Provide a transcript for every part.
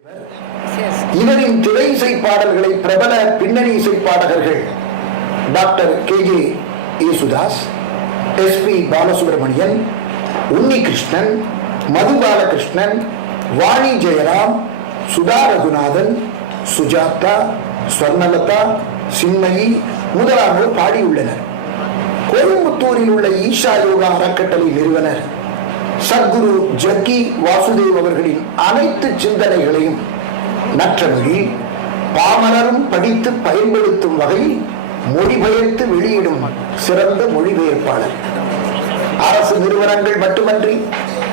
இவரின் திரை இசை பாடல்களை பிரபல பின்னணி இசை பாடகர்கள் doctor K.J.. Yesudas, S P. Balasubramanian, Unnikrishnan, மது பாலகிருஷ்ணன், வாணி ஜெயராம், சுதா ரகுநாதன், சுஜாதா, ஸ்வர்ணலதா, சின்மயி முதலானோர் பாடியுள்ளனர். கோயம்புத்தூரில் உள்ள ஈஷா யோகா அறக்கட்டளை நிறுவனர் சத்குரு ஜக்கி வாசுதேவ் அவர்களின் அனைத்து சிந்தனைகளையும் நற்றமிழில் பாமரரும் படித்து பயன்படுத்தும் வகையில் மொழிபெயர்த்து வெளியிடும் சிறந்த மொழிபெயர்ப்பாளர். அரசு நிறுவனங்கள் மட்டுமன்றி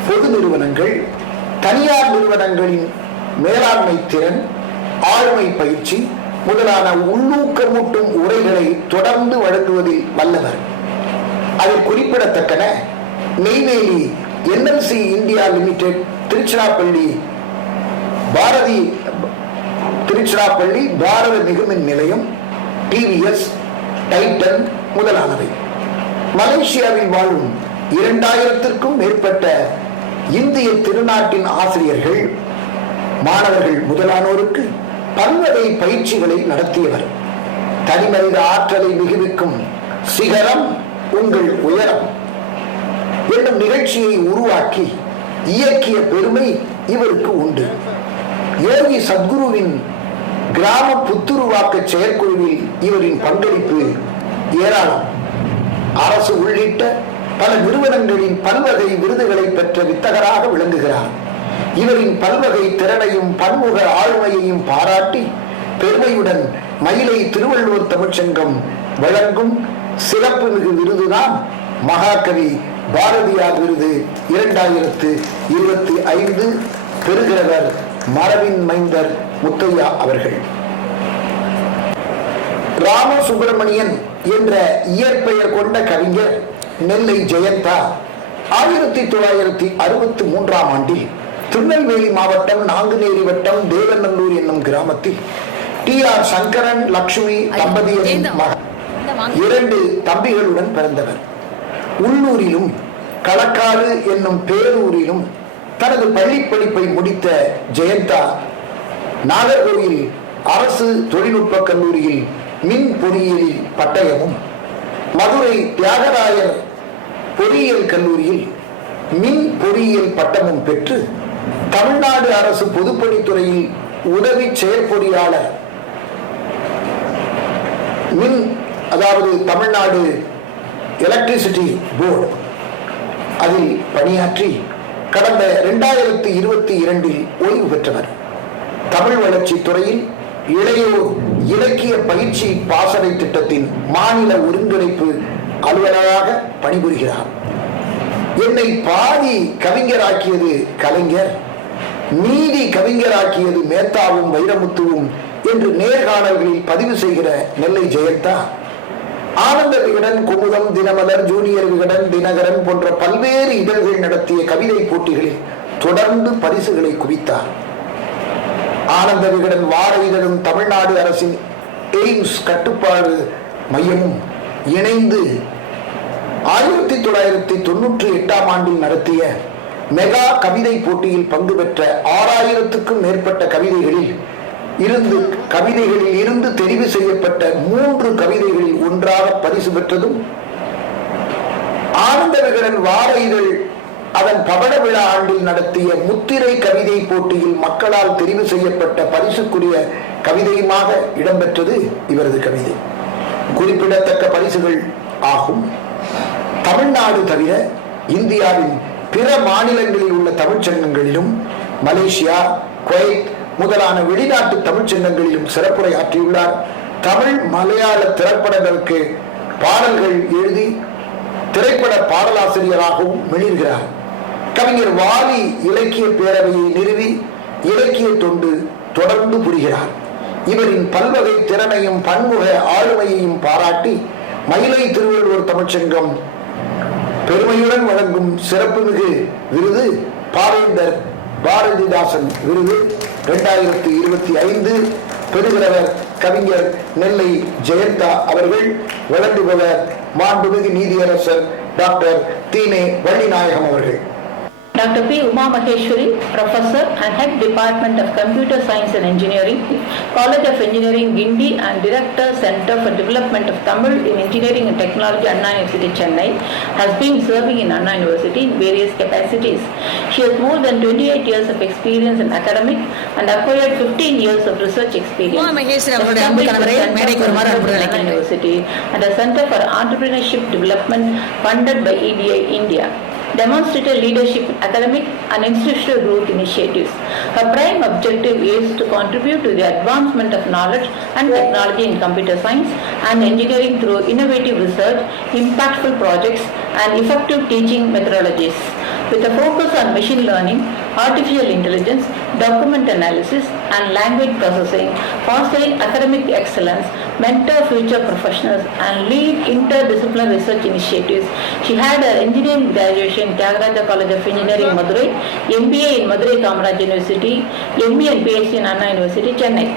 பொது நிறுவனங்கள், தனியார் நிறுவனங்களின் மேலாண்மை திறன், ஆளுமை பயிற்சி முதலான உள்ளூக்கமூட்டும் உரைகளை தொடர்ந்து வழங்குவதில் வல்லவர். அதில் குறிப்பிடத்தக்கன Neyveli NLC India Limited, Tiruchirappalli Bharat மிகுமின் நிலையம், TVS, டைட்டன் முதலானவை. மலேசியாவில் வாழும் 2000க்கும் மேற்பட்ட இந்திய திருநாட்டின் ஆசிரியர்கள், மாணவர்கள் முதலானோருக்கு பல்வகை பயிற்சிகளை நடத்தியவர். தனிமனித ஆற்றலை மிகுவிக்கும் சிகரம் உங்கள் உயரம் என்னும் நிகழ்ச்சியை உருவாக்கி இயக்கிய பெருமை இவருக்கு உண்டு. யோகி சத்குருவின் கிராம புத்துருவாக்க செயற்குழுவில் இவரின் பங்களிப்பு ஏராளம். அரசு உள்ளிட்ட பல நிறுவனங்களின் பல்வகை விருதுகளை பெற்ற வித்தகராக விளங்குகிறார். இவரின் பல்வகை திறனையும் பன்முக ஆளுமையையும் பாராட்டி பெருமையுடன் மயிலை திருவள்ளுவர் தமிழ்ச்சங்கம் வழங்கும் சிறப்பு மிகு விருதுதான் மகாகவி பாரதியார் விருது 2025 பெறுகிறவர் மரபின் மைந்தர் முத்தையா அவர்கள். ராமசுப்பிரமணியன் என்ற இயற்பெயர் கொண்ட கவிஞர் நெல்லை ஜெயந்தா 1963ஆம் ஆண்டில் திருநெல்வேலி மாவட்டம் நாங்குநேரி வட்டம் தேவநல்லூர் என்னும் கிராமத்தில் T.R. சங்கரன் லட்சுமி தம்பதியின் மகன் 2 தம்பிகளுடன் பிறந்தவர். உள்ளூரிலும் களக்காடு என்னும் பேரூரிலும் தனது பள்ளி படிப்பை முடித்த ஜெயந்தா நாகர்கோவில் அரசு தொழில்நுட்ப கல்லூரியில் மின் பொறியியலில் பட்டயமும், மதுரை தியாகராயர் பொறியியல் கல்லூரியில் மின் பொறியியல் பட்டமும் பெற்று தமிழ்நாடு அரசு பொதுப்பணித்துறையில் உதவி செயற்பொறியாளர் மின், அதாவது தமிழ்நாடு எலக்ட்ரிசிட்டி போர்டு, அதில் பணியாற்றி கடந்த 2022இல் ஓய்வு பெற்றவர். தமிழ் வளர்ச்சி துறையில் இளையோர் இலக்கிய பயிற்சி பாசறை திட்டத்தின் மாநில ஒருங்கிணைப்பு அலுவலராக பணிபுரிகிறார். என்னை பாதி கவிஞராக்கியது கலைஞர், நீதி கவிஞராக்கியது மேத்தாவும் வைரமுத்துவும் என்று நேர்காணல்களில் பதிவு செய்கிற நெல்லை ஜெயந்தா ஆனந்த விகடன், குமுதம், தினமலர், ஜூனியர் விகடன், தினகரன் போன்ற பல்வேறு இதழ்கள் நடத்திய கவிதை போட்டிகளில் தொடர்ந்து பரிசுகளை குவித்தார். ஆனந்த விகடன் வார இதழும் தமிழ்நாடு அரசின் எய்ம்ஸ் கட்டுப்பாடு மையமும் இணைந்து 1998ஆம் ஆண்டில் நடத்திய மெகா கவிதை போட்டியில் பங்கு பெற்ற 6000க்கும் மேற்பட்ட கவிதைகளில் இருந்து தெரிவு செய்யப்பட்ட 3 கவிதைகளில் ஒன்றாக பரிசு பெற்றதும், ஆனந்த விகடன் வார இதழ் அதன் பவள விழா ஆண்டில் நடத்திய முத்திரை கவிதை போட்டியில் மக்களால் தெரிவு செய்யப்பட்ட பரிசுக்குரிய கவிதையுமாக இடம்பெற்றது இவரது கவிதை. குறிப்பிடத்தக்க பரிசுகள் ஆகும். தமிழ்நாடு தவிர இந்தியாவின் பிற மாநிலங்களில் உள்ள தமிழ்ச்சங்கங்களிலும், மலேசியா, குவைத் முதலான வெளிநாட்டு தமிழ்ச்சங்கங்களிலும் சிறப்புரை ஆற்றியுள்ளார். தமிழ் மலையாள திரைப்படங்களுக்கு பாடல்கள் எழுதி திரைப்பட பாடலாசிரியராகவும் வெளியிடுகிறார். கவிஞர் வாலி இலக்கிய பேரவையை நிறுவி இலக்கிய தொண்டு தொடர்ந்து புரிகிறார். இவரின் பல்வகை திறனையும் பன்முக ஆளுமையையும் பாராட்டி மயிலை திருவள்ளுவர் தமிழ்ச்சங்கம் பெருமையுடன் வழங்கும் சிறப்புமிகு விருது பாவேந்தர் பாரதிதாசன் விருது 2025 பெறுகிறவர் கவிஞர் நெல்லை ஜெயந்தா அவர்கள். வழங்குபவர் மாண்புமிகு நீதியரசர் டாக்டர் தீனே வள்ளிநாயகம் அவர்கள். Dr. P. Uma Maheshwari, Professor and Head Department of Computer Science and Engineering, College of Engineering, Gindi, and Director, Center for Development of Tamil in Engineering and Technology, Anna University, Chennai, has been serving in Anna University in various capacities. She has more than 28 years of experience in academic and acquired 15 years of research experience. Anna University and a Center for Entrepreneurship Development funded by EDI India. Demonstrated leadership in academic and institutional growth initiatives. Her prime objective is to contribute to the advancement of knowledge and technology in computer science and engineering through innovative research, impactful projects, and effective teaching methodologies. With a focus on machine learning, artificial intelligence, document analysis, and language processing, fostering academic excellence, mentor future professionals, and lead interdisciplinary research initiatives. She had her engineering graduation in Tyagaraja College of Engineering, Madurai, MBA in Madurai Kamaraj University, ME and PhD in Anna University, Chennai.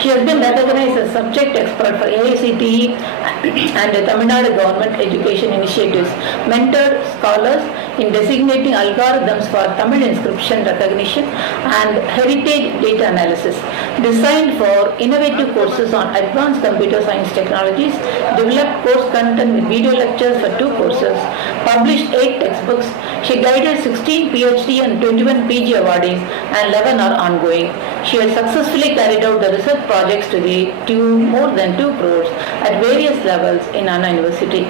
She has been recognized as subject expert for AICTE and the Tamil Nadu government education initiatives, mentored scholars in designating algorithms for Tamil inscription recognition and heritage data analysis, designed for innovative courses on advanced computer science technologies, developed course content with video lectures for 2 courses, published 8 textbooks. She guided 16 PhD and 21 PG awardees and 11 are ongoing. She has successfully carried out the research projects to the tune more than 2 crores at various levels in Anna University.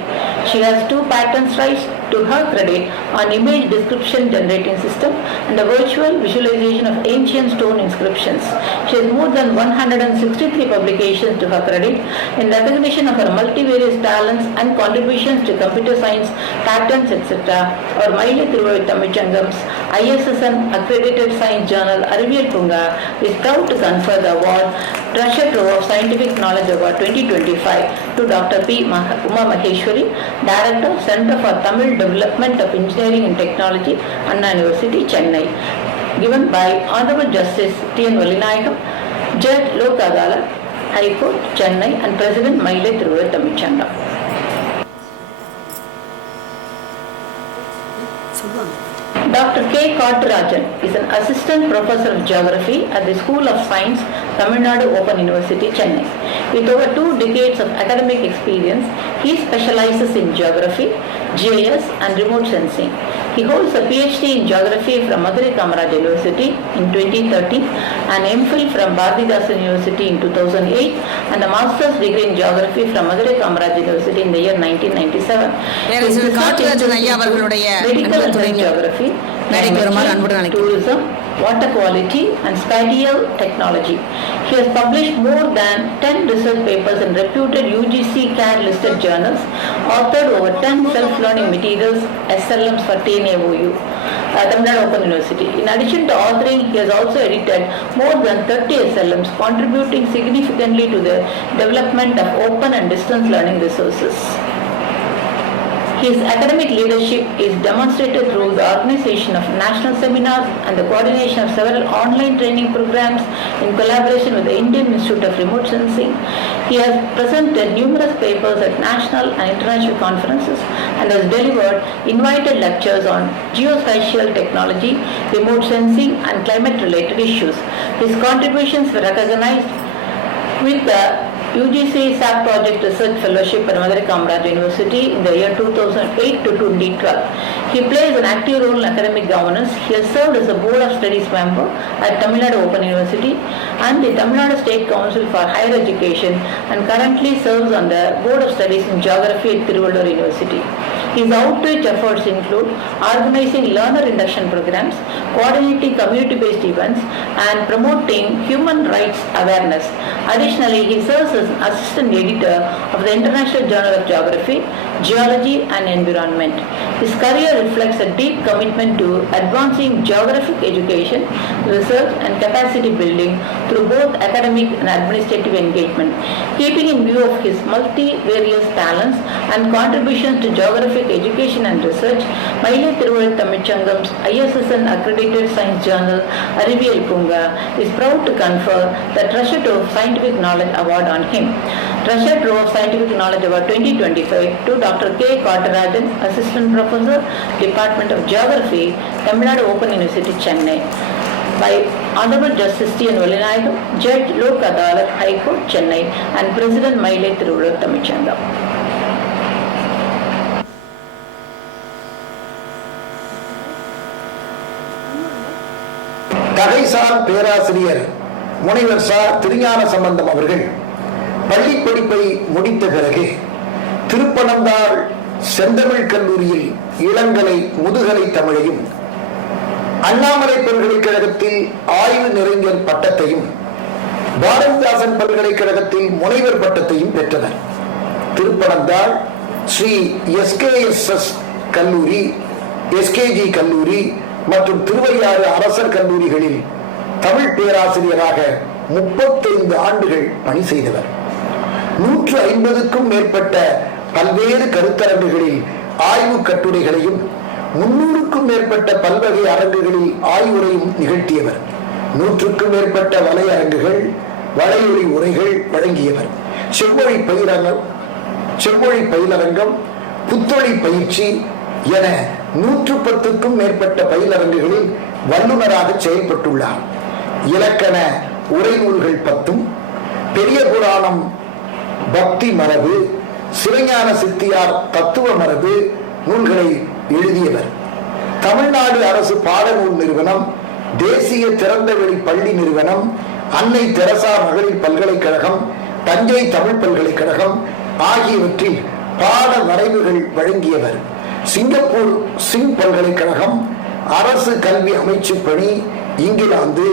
She has 2 patents rights to her credit on image description generating system and a virtual visualization of ancient stone inscriptions. She has more than 163 publications to her credit in recognition of her multivarious talents and contributions to computer science, patents, etc. Or Maile Thiruvai Tamizhangam's ISSN accredited science journal Ariviyal Punga is proud to confer the award Treasure Trove of Scientific Knowledge Award 2025 to Dr. P. Uma Maheshwari, Director, Center for Tamil Development of Engineering and Technology, Anna University, Chennai. Given by Honorable Justice T.N. Valinayakam, Judge Lok Adalat, High Court, Chennai, and President Maile Thiruvai Tamizhangam. Dr. K. Katturajan is an Assistant Professor of Geography at the School of Science, Tamil Nadu Open University, Chennai. With over 2 decades of academic experience, he specializes in geography, GIS, and remote sensing. He holds a PhD in Geography from Madurai Kamaraj University in 2013, an MPhil from Bharathidasan University in 2008, and a Master's degree in Geography from Madurai Kamaraj University in the year 1997. Medical and Geography, tourism, water quality, and spatial technology. He has published more than 10 research papers in reputed UGC CAD listed journals, authored over 10 self-learning materials, SLMs for TNAOU, Tamil Nadu Open University. In addition to authoring, he has also edited more than 30 SLMs, contributing significantly to the development of open and distance learning resources. His academic leadership is demonstrated through the organization of national seminars and the coordination of several online training programs in collaboration with the Indian Institute of Remote Sensing. He has presented numerous papers at national and international conferences and has delivered invited lectures on geospatial technology, remote sensing, and climate-related issues. His contributions were recognized with the UGC SAP Project Research Fellowship at Madurai Kamaraj University in the year 2008 to 2012. He plays an active role in academic governance. He has served as a Board of Studies member at Tamil Nadu Open University and the Tamil Nadu State Council for Higher Education, and currently serves on the Board of Studies in Geography at Tiruvallur University. His outreach efforts include organizing learner induction programs, coordinating community-based events, and promoting human rights awareness. Additionally, he serves as an assistant editor of the International Journal of Geography, Geology, and Environment. His career reflects a deep commitment to advancing geographic education, research, and capacity building through both academic and administrative engagement. Keeping in view of his multivarious talents and contributions to geographic Scientific Education and Research, Maile Thiruvaru Tamizhangam ISSN Accredited Science Journal, Ariviyal Punga, is proud to confer the Treasure Trove of Scientific Knowledge Award on him. Treasure Trove of Scientific Knowledge Award 2025 to Dr. K. Kottarajan, Assistant Professor, Department of Geography, Tamil Nadu Open University, Chennai, by Honorable Justice T. N. Valinayagam, Judge Lok Adalat, High Court, Chennai, and President Maile Thiruvaru Tamizhangam. தகைசால் பேராசிரியர் முனைவர் ச. திருஞான சம்பந்தம் அவர்கள் பள்ளி படிப்பை முடித்த பிறகு திருப்பனந்தாள் செந்தமிழ் கல்லூரியில் இளங்கலை முதுகலை தமிழையும், அண்ணாமலை பல்கலைக்கழகத்தில் ஆய்வு நிறைஞர் பட்டத்தையும், பாரதிதாசன் பல்கலைக்கழகத்தில் முனைவர் பட்டத்தையும் பெற்றனர். திருப்பனந்தாள் ஸ்ரீ SKSS கல்லூரி, SKG கல்லூரி மற்றும் திருவையாறு அரசர் கல்லூரிகளில் தமிழ் பேராசிரியராக 35 ஆண்டுகள் பணி செய்தவர். 150க்கும் மேற்பட்ட பல்வேறு கருத்தரங்குகளில் ஆய்வு கட்டுரைகளையும், 300க்கும் மேற்பட்ட பல்வகை அரங்குகளில் ஆய்வுரையும் நிகழ்த்தியவர். 100க்கும் மேற்பட்ட வலையரங்குகள், வலையொலி உரைகள் வழங்கியவர். செம்மொழி பயிலரங்கம், புத்தொழி பயிற்சி என 110க்கும் மேற்பட்ட பயிலரங்குகளில் வல்லுநராக செயல்பட்டுள்ளார். இலக்கண உரை நூல்கள் 10, பெரிய புராணம் பக்தி மரபு, சிவஞான சித்தியார் தத்துவ மரபு நூல்களை எழுதியவர். தமிழ்நாடு அரசு பாடநூல் நிறுவனம், தேசிய திறந்தவெளி பள்ளி நிறுவனம், அன்னை தெரசா மகளிர் பல்கலைக்கழகம், தஞ்சை தமிழ் பல்கலைக்கழகம் ஆகியவற்றில் பாட வரைவுகள் வழங்கியவர். சிங்கப்பூர் சிங் பல்கலைக்கழகம், அரசு கல்வி அமைச்சு பணி, இங்கிலாந்து,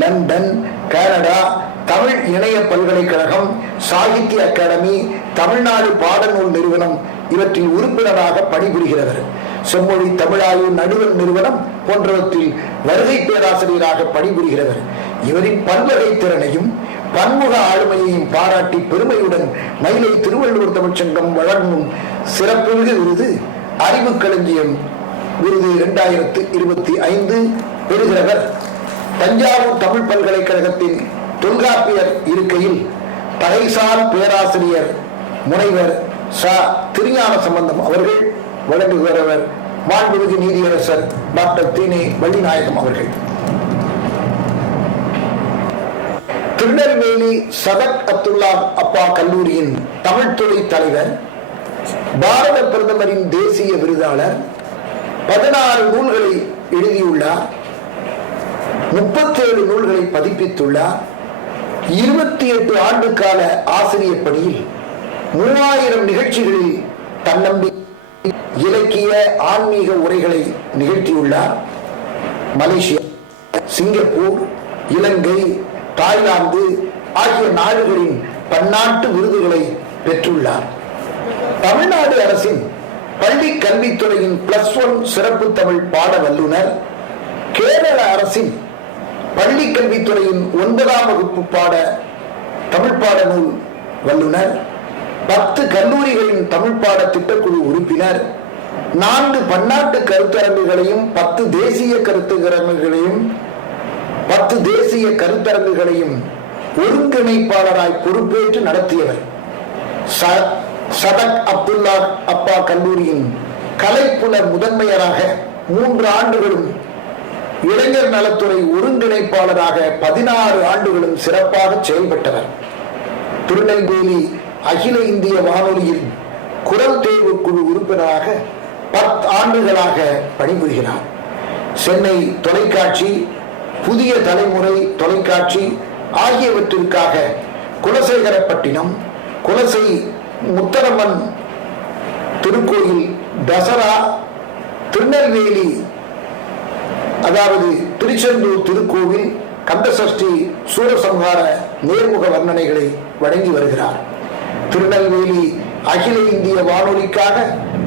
லண்டன், கனடா தமிழ் இணைய பல்கலைக்கழகம், சாகித்ய அகாடமி, தமிழ்நாடு பாடநூல் நிறுவனம் இவற்றில் உறுப்பினராக பணிபுரிகிறவர். செம்மொழி தமிழாய்வு நடுவர் நிறுவனம் போன்றவற்றில் வருகை பேராசிரியராக பணிபுரிகிறவர். இவரின் பல்வகை திறனையும் பன்முக ஆளுமையையும் பாராட்டி பெருமையுடன் மயிலை திருவள்ளுவர் தமிழ்ச்சங்கம் வழங்கும் சிறப்புமிகு விருது அறிவு களஞ்சியம் விருது 2025 பெறுகிறவர். தஞ்சாவூர் தமிழ் பல்கலைக்கழகத்தின் தொல்காப்பியர் இருக்கையில் தகைசால் பேராசிரியர் முனைவர் ச. திருஞான சம்பந்தம் அவர்கள் வழங்குகிறவர் மாண்புமிகு நீதியரசர் டாக்டர் தீனே வள்ளிநாயகம் அவர்கள். திருநெல்வேலி சதக் அப்துல்லா அப்பா கல்லூரியின் தமிழ்துறை தலைவர், பாரத பிரதமரின் தேசிய விருதாளர், 16 நூல்களை எழுதியுள்ளார், 37 நூல்களை பதிப்பித்துள்ளார். 28 ஆண்டு கால ஆசிரியர் பணியில் 3000 நிகழ்ச்சிகளில் தன்னம்பிக்கை, இலக்கிய, ஆன்மீக உரைகளை நிகழ்த்தியுள்ளார். மலேசியா, சிங்கப்பூர், இலங்கை, தாய்லாந்து ஆகிய நாடுகளின் பன்னாட்டு விருதுகளை பெற்றுள்ளார். தமிழ்நாடு அரசின் பள்ளி கல்வித்துறையின் +1 சிறப்பு தமிழ் பாட வல்லுநர், கேரள அரசின் பள்ளி கல்வித்துறையின் 9ஆம் வகுப்பு தமிழ் பாட நூல் வல்லுநர், 10 கல்லூரிகளின் தமிழ் பாட திட்டக்குழு உறுப்பினர், 4 பன்னாட்டு கருத்தரங்குகளையும் 10 தேசிய கருத்தரங்குகளையும் ஒருங்கிணைப்பாளராய் பொறுப்பேற்று நடத்தியவர். சதக் அப்துல்லா அப்பா கல்லூரியின் கலைப்புல முதன்மையராக 3 ஆண்டுகளும், இளைஞர் நலத்துறை ஒருங்கிணைப்பாளராக 16 ஆண்டுகளும் சிறப்பாக செயல்பட்டவர். திருநெல்வேலி அகில இந்திய வானொலியில் குரல் தேர்வு குழு உறுப்பினராக 10 ஆண்டுகளாக பணிபுரிகிறார். சென்னை தொலைக்காட்சி, புதிய தலைமுறை தொலைக்காட்சி ஆகியவற்றிற்காக குலசேகரப்பட்டினம், குலசை முத்தரம்மன் திருக்கோயில், தசரா, திருநெல்வேலி அதாவது திருச்செந்தூர் திருக்கோவில், கந்தசஷ்டி, சூரசம்ஹார நேர்முக வர்ணனைகளை வழங்கி வருகிறார். திருநெல்வேலி அகில இந்திய வானொலிக்காக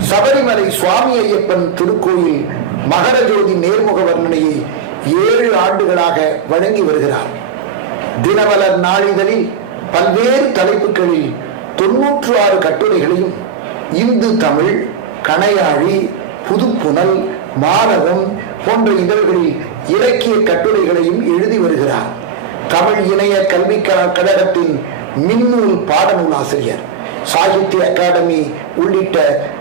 சபரிமலை சுவாமி ஐயப்பன் திருக்கோயில் மகர ஜோதி நேர்முக வர்ணனையை 7 ஆண்டுகளாக வழங்கி வருகிறார். தினமலர் நாளிதழில் பல்வேறு தலைப்புகளில் 96 கட்டுரைகளையும், இந்து தமிழ், கணையாழி, புதுப்புனல், மாணவம் போன்ற இதழ்களில் இலக்கிய கட்டுரைகளையும் எழுதி வருகிறார். தமிழ் இணைய கல்வி கழகத்தின் மின்னூல் பாடநூல் ஆசிரியர், சாகித்ய அகாடமி உள்ளிட்ட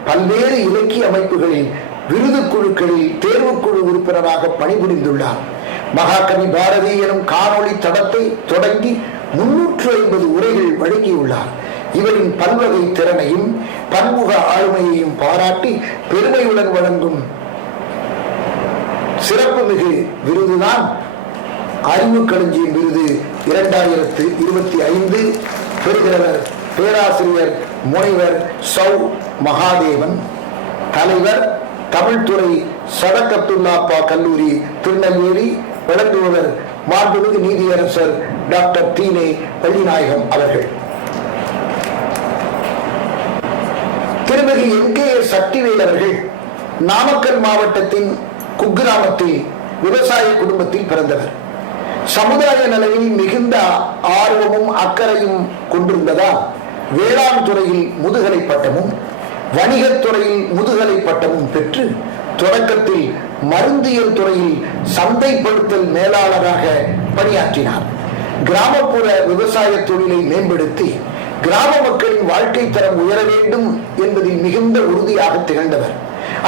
பல்வேறு இலக்கிய அமைப்புகளில் விருது குழுக்களில் தேர்வுக்குழு உறுப்பினராக பணிபுரிந்துள்ளார். மகாகவி பாரதி எனும் காணொளி தடத்தை தொடங்கி 350 உரைகள் வழங்கியுள்ளார். இவரின் பல்வகை திறனையும் பன்முக ஆளுமையையும் பாராட்டி பெருமையுடன் வழங்கும் சிறப்புமிகு விருதுதான் அறிவு களஞ்சியம் விருது 2025. பெறுகிறவர் பேராசிரியர் முனைவர் சௌ மகாதேவன். தலைவர் தமிழ்துறை சதகத்துல்லாப்பா கல்லூரி, திருநெல்வேலி. வழங்குபவர் மாண்புமிகு நீதியரசர் டாக்டர் தீனே வள்ளிநாயகம் அவர்கள். திருமதி NKS சக்திவேல் அவர்கள் நாமக்கல் மாவட்டத்தின் குக்கிராமத்தில் விவசாய குடும்பத்தில் பிறந்தவர். சமுதாய நலனில் மிகுந்த ஆர்வமும் அக்கறையும் கொண்டிருந்ததால் வேளாண் துறையில் முதுகலை பட்டமும் வணிகத்துறையில் முதுகலை பட்டமும் பெற்று தொடக்கத்தில் மருந்தியல் துறையில் சந்தைப்படுத்தல் மேலாளராக பணியாற்றினார். கிராமப்புற விவசாய தொழிலை மேம்படுத்தி கிராம மக்களின் வாழ்க்கை தரம் உயர வேண்டும் என்பதில் மிகுந்த உறுதியாக திகழ்ந்தவர்.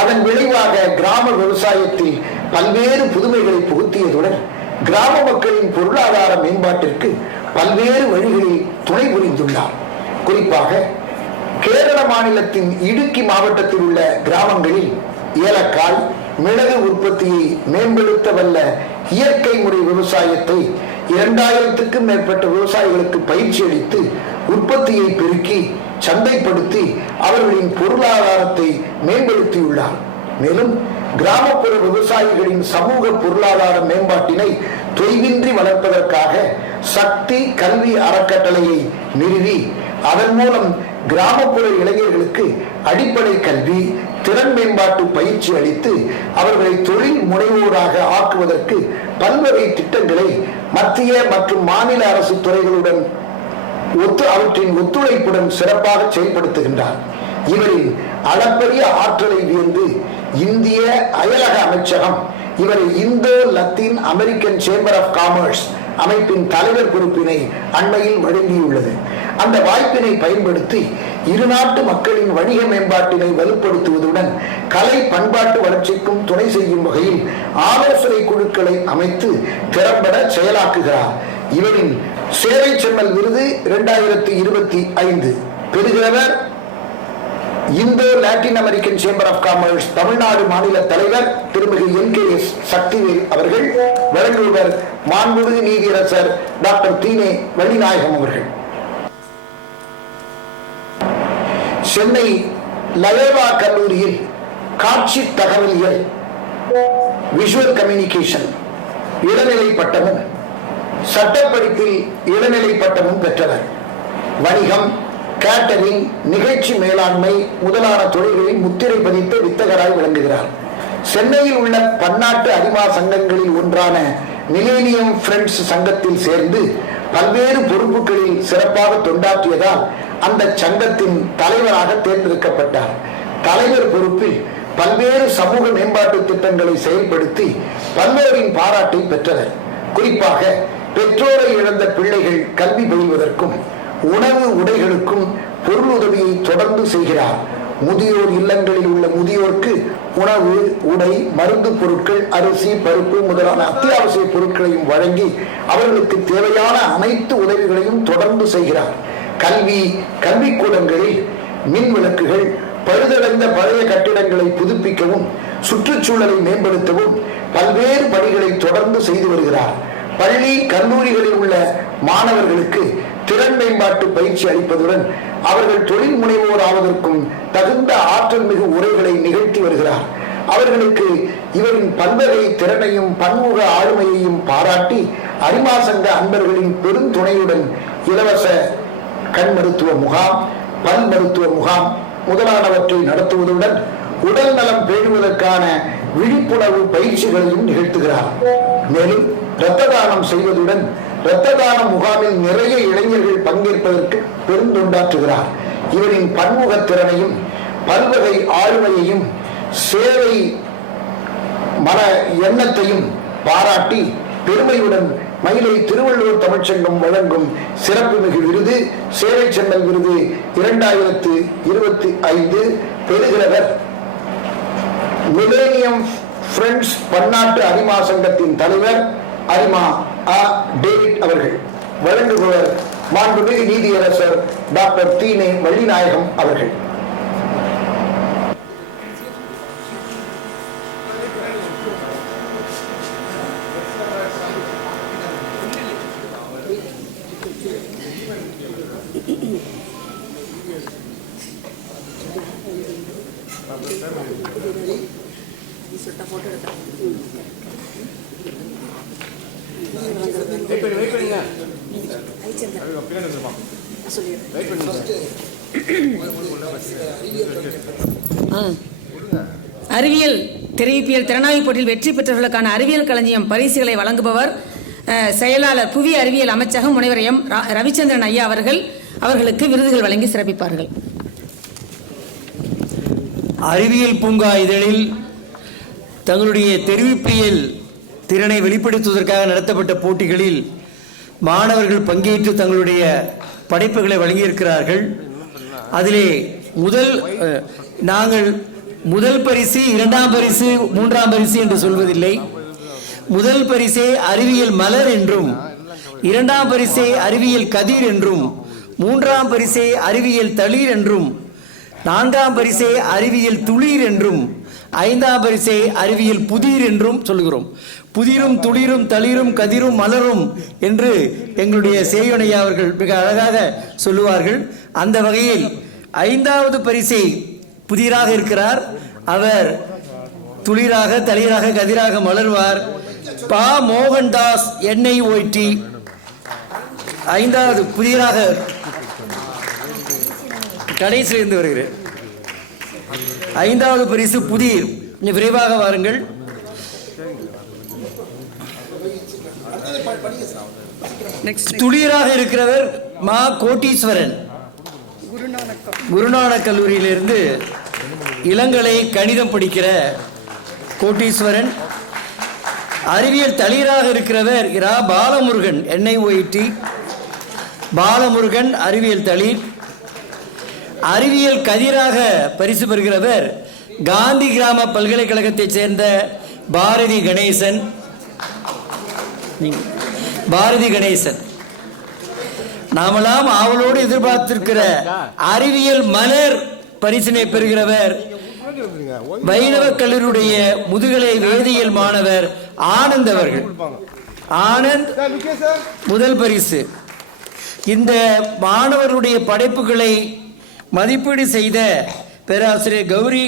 அதன் விளைவாக கிராம விவசாயத்தில் பல்வேறு புதுமைகளை புகுத்தியதுடன் கிராம மக்களின் பொருளாதார மேம்பாட்டிற்கு பல்வேறு வழிகளில் துணை புரிந்துள்ளார். குறிப்பாக கேரள மாநிலத்தின் இடுக்கி மாவட்டத்தில் உள்ள கிராமங்களில் ஏலக்காய், மிளகு உற்பத்தியை மேம்படுத்த வல்ல இயற்கை முறை விவசாயத்தை 2000க்கும் மேற்பட்ட விவசாயிகளுக்கு பயிற்சி அளித்து உற்பத்தியை பெருக்கி சந்தைப்படுத்தி அவர்களின் பொருளாதாரத்தை மேம்படுத்தியுள்ளார். மேலும் கிராமப்புற விவசாயிகளின் சமூக பொருளாதார மேம்பாட்டினை தொய்வின்றி வளர்ப்பதற்காக சக்தி கல்வி அறக்கட்டளையை நிறுவி அதன் மூலம் கிராமப்புற இளைஞர்களுக்கு அடிப்படை கல்வி, திறன் மேம்பாட்டு பயிற்சி அளித்து அவர்களை தொழில் முனைவோராக ஆக்குவதற்கு பல்வகை திட்டங்களை மத்திய மற்றும் மாநில அரசு துறைகளுடன் அவற்றின் ஒத்துழைப்புடன் சிறப்பாக செயல்படுத்துகின்றார். இவரின் அளப்பரிய ஆற்றலை வியந்து இந்திய அயலக அமைச்சகம் இவரை Indo Latin American Chamber of Commerce அமைப்பின் தலைவர் பொறுப்பினை அண்மையில் வழங்கியுள்ளது. அந்த வாய்ப்பினை பயன்படுத்தி இரு நாட்டு மக்களின் வணிக மேம்பாட்டினை வலுப்படுத்துவதுடன் கலை பண்பாட்டு வளர்ச்சிக்கும் துணை செய்யும் வகையில் ஆலோசனை குழுக்களை அமைத்து திறம்பட செயலாக்குகிறார். இவரின் சேவை செம்மல் விருது 2025 பெறுகிறவர் Indo Latin American Chamber of Commerce Tamil Nadu மாநில தலைவர் திருமிகு NKS சக்திவேல் அவர்கள். வழங்குபவர் மாண்புமிகு நீதியரசர் டாக்டர் தீனே வள்ளிநாயகம் அவர்கள். சென்னை லயோலா கல்லூரியில் காட்சி தகவலியல் விஷுவல் கம்யூனிகேஷன் இளநிலை பட்டமும் சட்டப்படிப்பில் இளநிலை பட்டமும் பெற்றவர். வணிகம், கேட்டரிங், நிகழ்ச்சி மேலாண்மை முதலான தொழில்களில் முத்திரை பதித்த வித்தகராய் விளங்குகிறார். சென்னையில் உள்ள பன்னாட்டு அறிவா சங்கங்களில் ஒன்றான மிலேனியம் ஃப்ரெண்ட்ஸ் சங்கத்தில் சேர்ந்து பல்வேறு பொறுப்புகளில் சிறப்பாக தொண்டாற்றியதால் அந்த சங்கத்தின் தலைவராக தேர்ந்தெடுக்கப்பட்டார். தலைவர் பொறுப்பில் பல்வேறு சமூக மேம்பாட்டு திட்டங்களை செயல்படுத்தி பல்வேறின் பாராட்டை பெற்றவர். குறிப்பாக பெற்றோரை இழந்த பிள்ளைகள் கல்வி பயில்வதற்கும் உணவு உடைகளுக்கும் பொருளுதவியை தொடர்ந்து செய்கிறார். முதியோர் இல்லங்களில் உள்ள முதியோருக்கு உணவு, உடை, மருந்து பொருட்கள், அரிசி, பருப்பு முதலான அத்தியாவசிய பொருட்களையும் வழங்கி அவர்களுக்கு தேவையான அனைத்து உதவிகளையும் தொடர்ந்து செய்கிறார். கல்விக்கூடங்களில் மின் விளக்குகள், பழுதடைந்த பழைய கட்டிடங்களை புதுப்பிக்கவும் சுற்றுச்சூழலை மேம்படுத்தவும் பல்வேறு பணிகளை தொடர்ந்து செய்து வருகிறார். பள்ளி கல்லூரிகளில் உள்ள மாணவர்களுக்கு திறன் மேம்பாட்டு பயிற்சி அளிப்பதுடன் அவர்கள் தொழில் முனைவோர் ஆவதற்கும் தகுந்த ஆற்றல் மிகு உரைகளை நிகழ்த்தி வருகிறார். அவர்களுக்கு இவரின் பல்வகை திறனையும் பன்முக ஆளுமையையும் பாராட்டி அரிமா சங்க அன்பர்களின் பெருந்துணையுடன் இலவச கண் மருத்துவ முகாம், பல் மருத்துவ முகாம் முதலானவற்றை நடத்துவதுடன் உடல் நலம் பேணுவதற்கான விழிப்புணர்வு பயிற்சிகளையும் நிகழ்த்துகிறார். மேலும் இரத்த தானம் செய்வதுடன் இரத்த தான முகாமில் நிறைய இளைஞர்கள் பங்கேற்பதற்கு பெருந்தொண்டாற்றுகிறார். இவரின் பன்முக திறனையும் பல்வகை ஆளுமையையும் சேவை மன எண்ணத்தையும் பாராட்டி பெருமையுடன் மயிலை திருவள்ளுவர் தமிழ்ச்சங்கம் வழங்கும் சிறப்புமிகு விருது சேவை சென்னல் விருது 2025 பெறுகிறவர் மிலேனியம் ஃப்ரெண்ட்ஸ் பன்னாட்டு அரிமா சங்கத்தின் தலைவர் அரிமா ஆ. டேவிட் அவர்கள். வழங்குபவர் மாண்புமிகு நீதியரசர் டாக்டர் தீனே வள்ளிநாயகம் அவர்கள். அறிவியல் தெரிவிப்பியல் திறனாய்வு போட்டியில் வெற்றி பெற்றவர்களுக்கான அறிவியல் களஞ்சியம் பரிசுகளை வழங்குபவர் செயலாளர் புவி அறிவியல் அமைச்சகம் முனைவர் எம். ரவிச்சந்திரன் ஐயா அவர்கள். அவர்களுக்கு விருதுகள் வழங்கி சிறப்பிப்பார்கள். அறிவியல் பூங்கா இதழில் தங்களுடைய தெரிவிப்பியல் திறனை வெளிப்படுத்துவதற்காக நடத்தப்பட்ட போட்டிகளில் மாணவர்கள் பங்கேற்று தங்களுடைய படைப்புகளை வழங்கியிருக்கிறார்கள். அதிலே நாங்கள் முதல் பரிசு, இரண்டாம் பரிசு, மூன்றாம் பரிசு என்று சொல்வதில்லை. முதல் பரிசே அறிவியல் மலர் என்றும், இரண்டாம் பரிசே அறிவியல் கதிர் என்றும், மூன்றாம் பரிசே அறிவியல் தளிர் என்றும், நான்காம் பரிசே அறிவியல் துளிர் என்றும், ஐந்தாம் பரிசை அறிவியல் புதிர் என்றும் சொல்கிறோம். புதிரும் துளிரும் தளிரும் கதிரும் மலரும் என்று எங்களுடைய சேயோனையா அவர்கள் மிக அழகாக சொல்லுவார்கள். அந்த வகையில் ஐந்தாவது பரிசை புதிராக இருக்கிறார். அவர் துளிராக தளிராக கதிராக மலர்வார். பா. மோகன்தாஸ் NIOT ஐந்தாவது புதிராக கடைசியிலிருந்து வருகிறேன். ஐந்தாவது பரிசு புதிர். விரைவாக வாருங்கள். துளிராக இருக்கிறவர் மா. கோட்டீஸ்வரன் குருநானக் கல்லூரியிலிருந்து இளங்கலை கணிதம் படிக்கிற கோட்டீஸ்வரன். அறிவியல் தளிராக இருக்கிறவர் இரா. பாலமுருகன் NIOT பாலமுருகன் அறிவியல் தளிர். அறிவியல் கதிராக பரிசு பெறுகிறவர் காந்தி கிராம பல்கலைக்கழகத்தைச் சேர்ந்த பாரதி கணேசன். நாமெல்லாம் ஆவலோடு எதிர்பார்த்திருக்கிற அறிவியல் மலர் பரிசினை பெறுகிறவர் வைணவ கல்லூரியுடைய முதுகலை வேதியியல் மாணவர் ஆனந்த் அவர்கள். ஆனந்த் முதல் பரிசு. இந்த மாணவர்களுடைய படைப்புகளை மதிப்பீடு செய்த பேராசிரியர் கௌரி,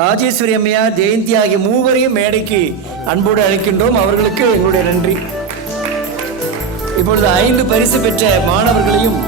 ராஜேஸ்வரி அம்மையார், ஜெயந்தி ஆகிய மூவரையும் மேடைக்கு அன்போடு அழைக்கின்றோம். அவர்களுக்கு எங்களுடைய நன்றி. இப்பொழுது 5 பரிசு பெற்ற மாணவர்களையும்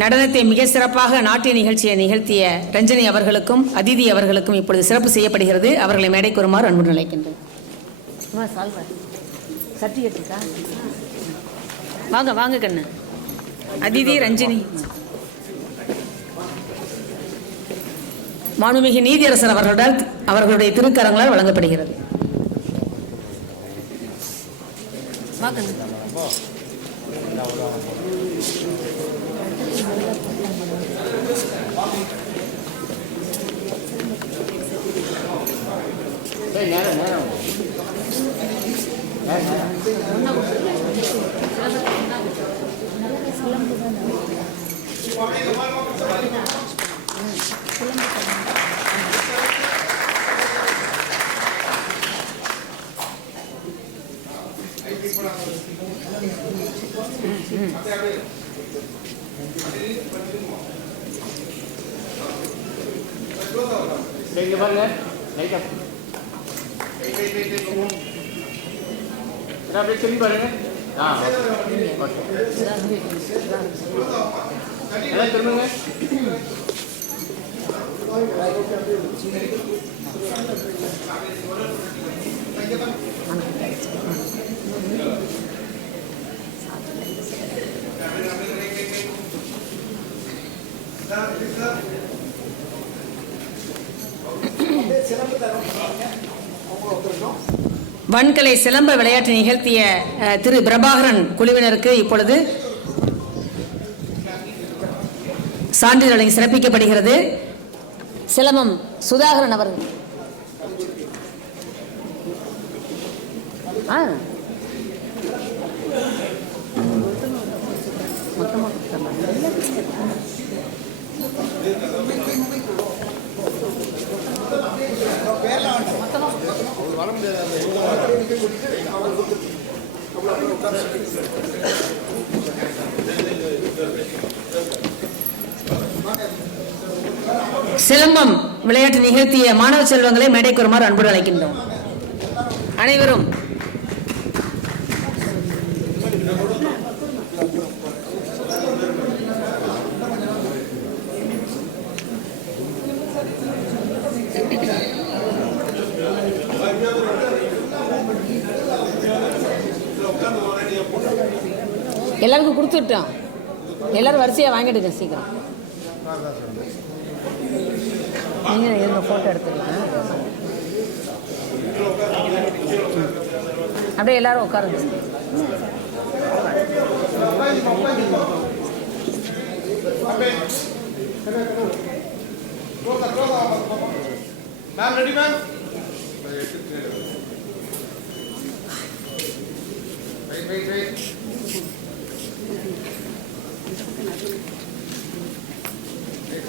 நடனத்தை மிக சிறப்பாக நாட்டிய நிகழ்ச்சியை நிகழ்த்திய ரஞ்சனி அவர்களுக்கும் அதிதி அவர்களுக்கும் இப்பொழுது சிறப்பு செய்யப்படுகிறது. அவர்களை மேடைக்கு வருமாறு அன்புடன் அழைக்கின்றேன். வாங்க வாங்க கண்ணு. அதிதி ரஞ்சினி. மாண்புமிகு நீதியரசர் அவர்களுடைய திருக்கரங்களால் வழங்கப்படுகிறது. வன்கலை சிலம்ப விளையாட்டு நிகழ்த்திய திரு பிரபாகரன் குழுவினருக்கு இப்பொழுது சான்றிதழை சிறப்பிக்கப்படுகிறது. சிலம்பம் சுதாகரன் அவர்கள். சிலம்பம் விளையாட்டு நிகழ்த்திய மாணவ செல்வங்களை மேடைக்கு வருமாறு அன்புடன் அழைக்கின்றோம். அனைவரும் எல்லாருக்கும் கொடுத்துட்டோம். எல்லாரும் வரிசையா வாங்கிடுங்க சீக்கிரம். நீங்க இருந்த போட்டோ எடுத்துக்கலாம். அப்படியே எல்லாரும் உட்காருங்க. Ma'am ready ma'am. Wait.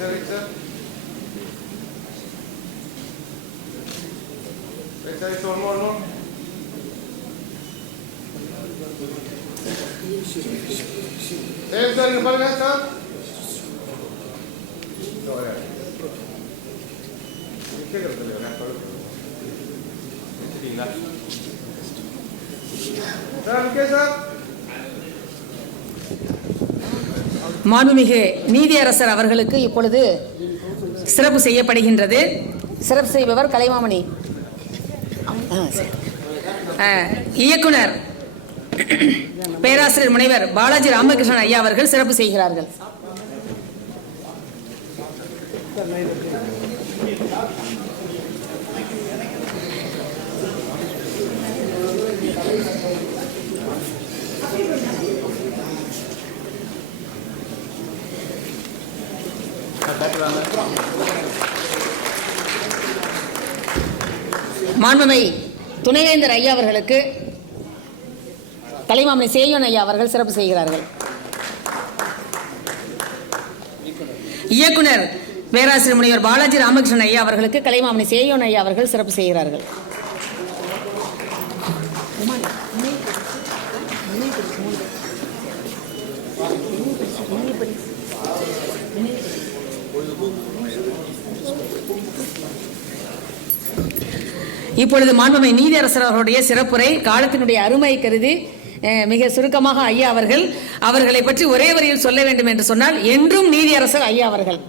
Wait, sir. Wait, one more. Hey, sir, you follow that, sir? மாண்புமிகு நீதியரசர் அவர்களுக்கு இப்பொழுது சிறப்பு செய்யப்படுகின்றது. சிறப்பு செய்பவர் கலைமாமணி இயக்குனர் பேராசிரியர் முனைவர் பாலாஜி ராமகிருஷ்ணன் ஐயா அவர்கள் சிறப்பு செய்கிறார்கள். மாண்புமிகு துணைவேந்தர் ஐயா அவர்களுக்கு கலைமாமணி சேயோன் ஐயா அவர்கள் சிறப்பு செய்கிறார்கள். இயக்குனர் பேராசிரியர் முனைவர் பாலாஜி ராமகிருஷ்ணன் ஐயா அவர்களுக்கு கலைமாமணி சேயோன் ஐயா அவர்கள் சிறப்பு செய்கிறார்கள். இப்பொழுது மாண்புமிகு நீதியரசர் அவர்களுடைய சிறப்புரை காலத்தினுடைய அருமை கருதி மிக சுருக்கமாக ஐயா அவர்களை பற்றி ஒரே வரியில் சொல்ல வேண்டும் என்று சொன்னால் என்றும் நீதியரசர் ஐயா அவர்கள்.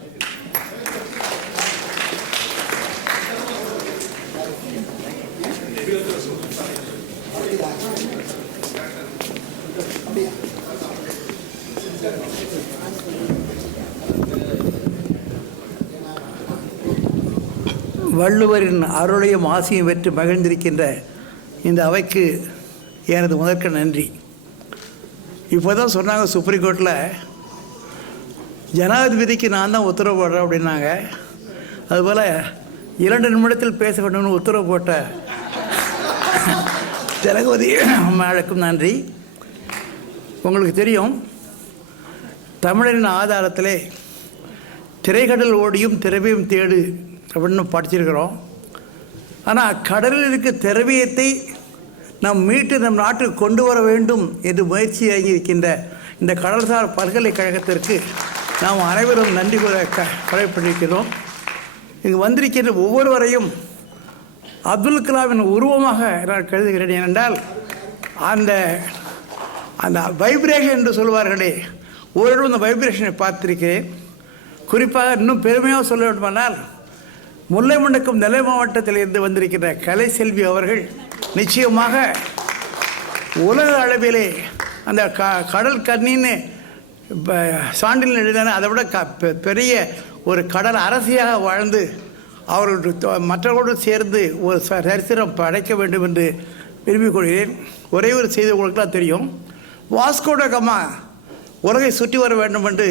வள்ளுவரின் அருளையும் ஆசையும் பெற்று மகிழ்ந்திருக்கின்ற இந்த அவைக்கு எனது முதற்க நன்றி. இப்போ தான் சொன்னாங்க சுப்ரீம் கோர்ட்டில் ஜனாதிபதிக்கு நான் தான் உத்தரவு போடுறேன் அப்படின்னாங்க. அதுபோல் 2 நிமிடத்தில் பேச வேண்டும்னு உத்தரவு போட்ட ஜனகவதி அம்மாளுக்கும் நன்றி. உங்களுக்கு தெரியும், தமிழரின் ஆதாரத்திலே திரைக்கடல் ஓடியும் திரவியம் தேடு அப்படின்னு படிச்சிருக்கிறோம். ஆனால் கடலில் இருக்க திரவியத்தை நாம் மீட்டு நம் நாட்டுக்கு கொண்டு வர வேண்டும் என்று முயற்சியாகி இருக்கின்ற இந்த கடல்சார் பல்கலைக்கழகத்திற்கு நாம் அனைவரும் நன்றி கூற கடமைப்பட்டிருக்கிறோம். இங்கு வந்திருக்கின்ற ஒவ்வொருவரையும் அப்துல் கலாமின் உருவமாக நான் கருதுகிறேன். ஏனென்றால் அந்த அந்த வைப்ரேஷன் என்று சொல்வார்களே, ஓரிடம் அந்த வைப்ரேஷனை பார்த்திருக்கிறேன். குறிப்பாக இன்னும் பெருமையாக சொல்ல வேண்டுமானால், முல்லை மண்டக்கம் நெல்லை மாவட்டத்தில் இருந்து வந்திருக்கிற கலைசெல்வி அவர்கள் நிச்சயமாக உலக அளவிலே அந்த கடல் கண்ணின்னு சான்றில் எழுதின அதை விட பெரிய ஒரு கடல் அரசியாக வாழ்ந்து அவர்கள் மற்றவர்களோடு சேர்ந்து ஒரு சரித்திரம் படைக்க வேண்டும் என்று விரும்பிக் கொள்கிறேன். ஒரே ஒரு செய்தி உங்களுக்குலாம் தெரியும், வாஸ்கோ ட காமா உலகை சுற்றி வர வேண்டும் என்று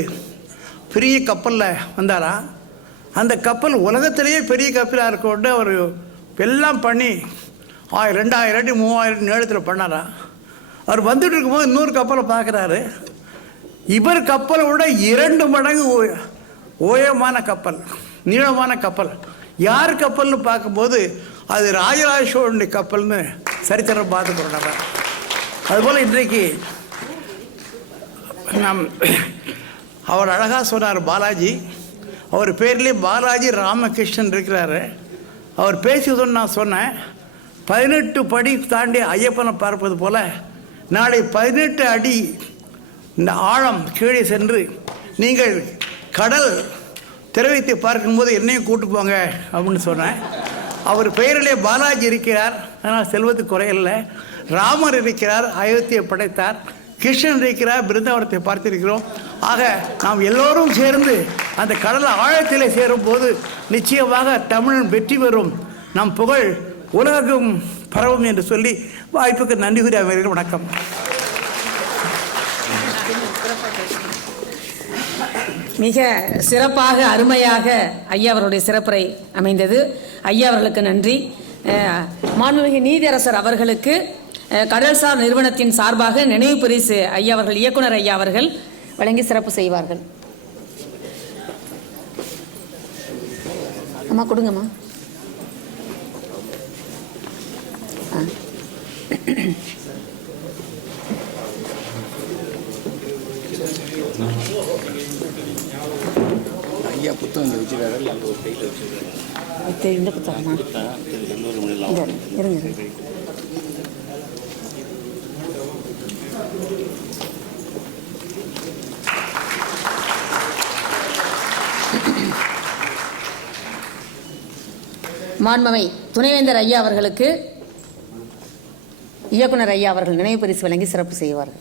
பெரிய கப்பலில் வந்தாரா. அந்த கப்பல் உலகத்திலேயே பெரிய கப்பலாக இருக்கொண்டு அவர் எல்லாம் பண்ணி 2000 அடி 3000 நீளத்தில் பண்ணாரா. அவர் வந்துட்டு இருக்கும்போது இன்னொரு கப்பலை பார்க்குறாரு. இவர் கப்பலை விட 2 மடங்கு உயரமான கப்பல், நீளமான கப்பல். யார் கப்பல்னு பார்க்கும்போது அது ராஜராஜ சோழனுடைய கப்பல்னு சரித்திரம் பார்த்து கொண்டார். அதுபோல் இன்றைக்கு அவர் அழகாக சொன்னார் பாலாஜி. அவர் பேர்லேயே பாலாஜி ராமகிருஷ்ணன் இருக்கிறாரு. அவர் பேசியதுன்னு நான் சொன்னேன், 18 படி தாண்டி ஐயப்பனை பார்ப்பது போல் நாளை 18 அடி இந்த ஆழம் கீழே சென்று நீங்கள் கடல் திரவியத்தை பார்க்கும்போது என்னையும் கூட்டு போங்க அப்படின்னு சொன்னேன். அவர் பெயரிலே பாலாஜி இருக்கிறார், ஆனால் செல்வத்துக்கு குறையில்லை. ராமர் இருக்கிறார், அயோத்தியை படைத்தார். கிருஷ்ணன் இருக்கிறார், பிருந்தாவனத்தை பார்த்திருக்கிறோம். ஆக நாம் எல்லோரும் சேர்ந்து அந்த கடல் ஆழத்திலே சேரும்போது நிச்சயமாக தமிழன் வெற்றி பெறும், நம் புகழ் உலகம் பரவும் என்று சொல்லி வாய்ப்புக்கு நன்றி கூறி அவர்கள் வணக்கம். மிக சிறப்பாக அருமையாக ஐயா அவருடைய சிறப்புரை அமைந்தது. ஐயா அவர்களுக்கு நன்றி. மாண்புமிகு நீதியரசர் அவர்களுக்கு கடல்சார் நிறுவனத்தின் சார்பாக நினைவு பரிசு ஐயா அவர்கள், இயக்குனர் ஐயா அவர்கள் வழங்கி சிறப்பு செய்வார்கள். அம்மா கொடுங்கம்மா. ஐயா புத்தகம் வச்சுருக்காரு, இந்த புத்தகமா இருங்க. மாண்புமை துணைவேந்தர் ஐயா அவர்களுக்கு இயக்குனர் ஐயா அவர்கள் நினைவு பரிசு வழங்கி சிறப்பு செய்வார்கள்.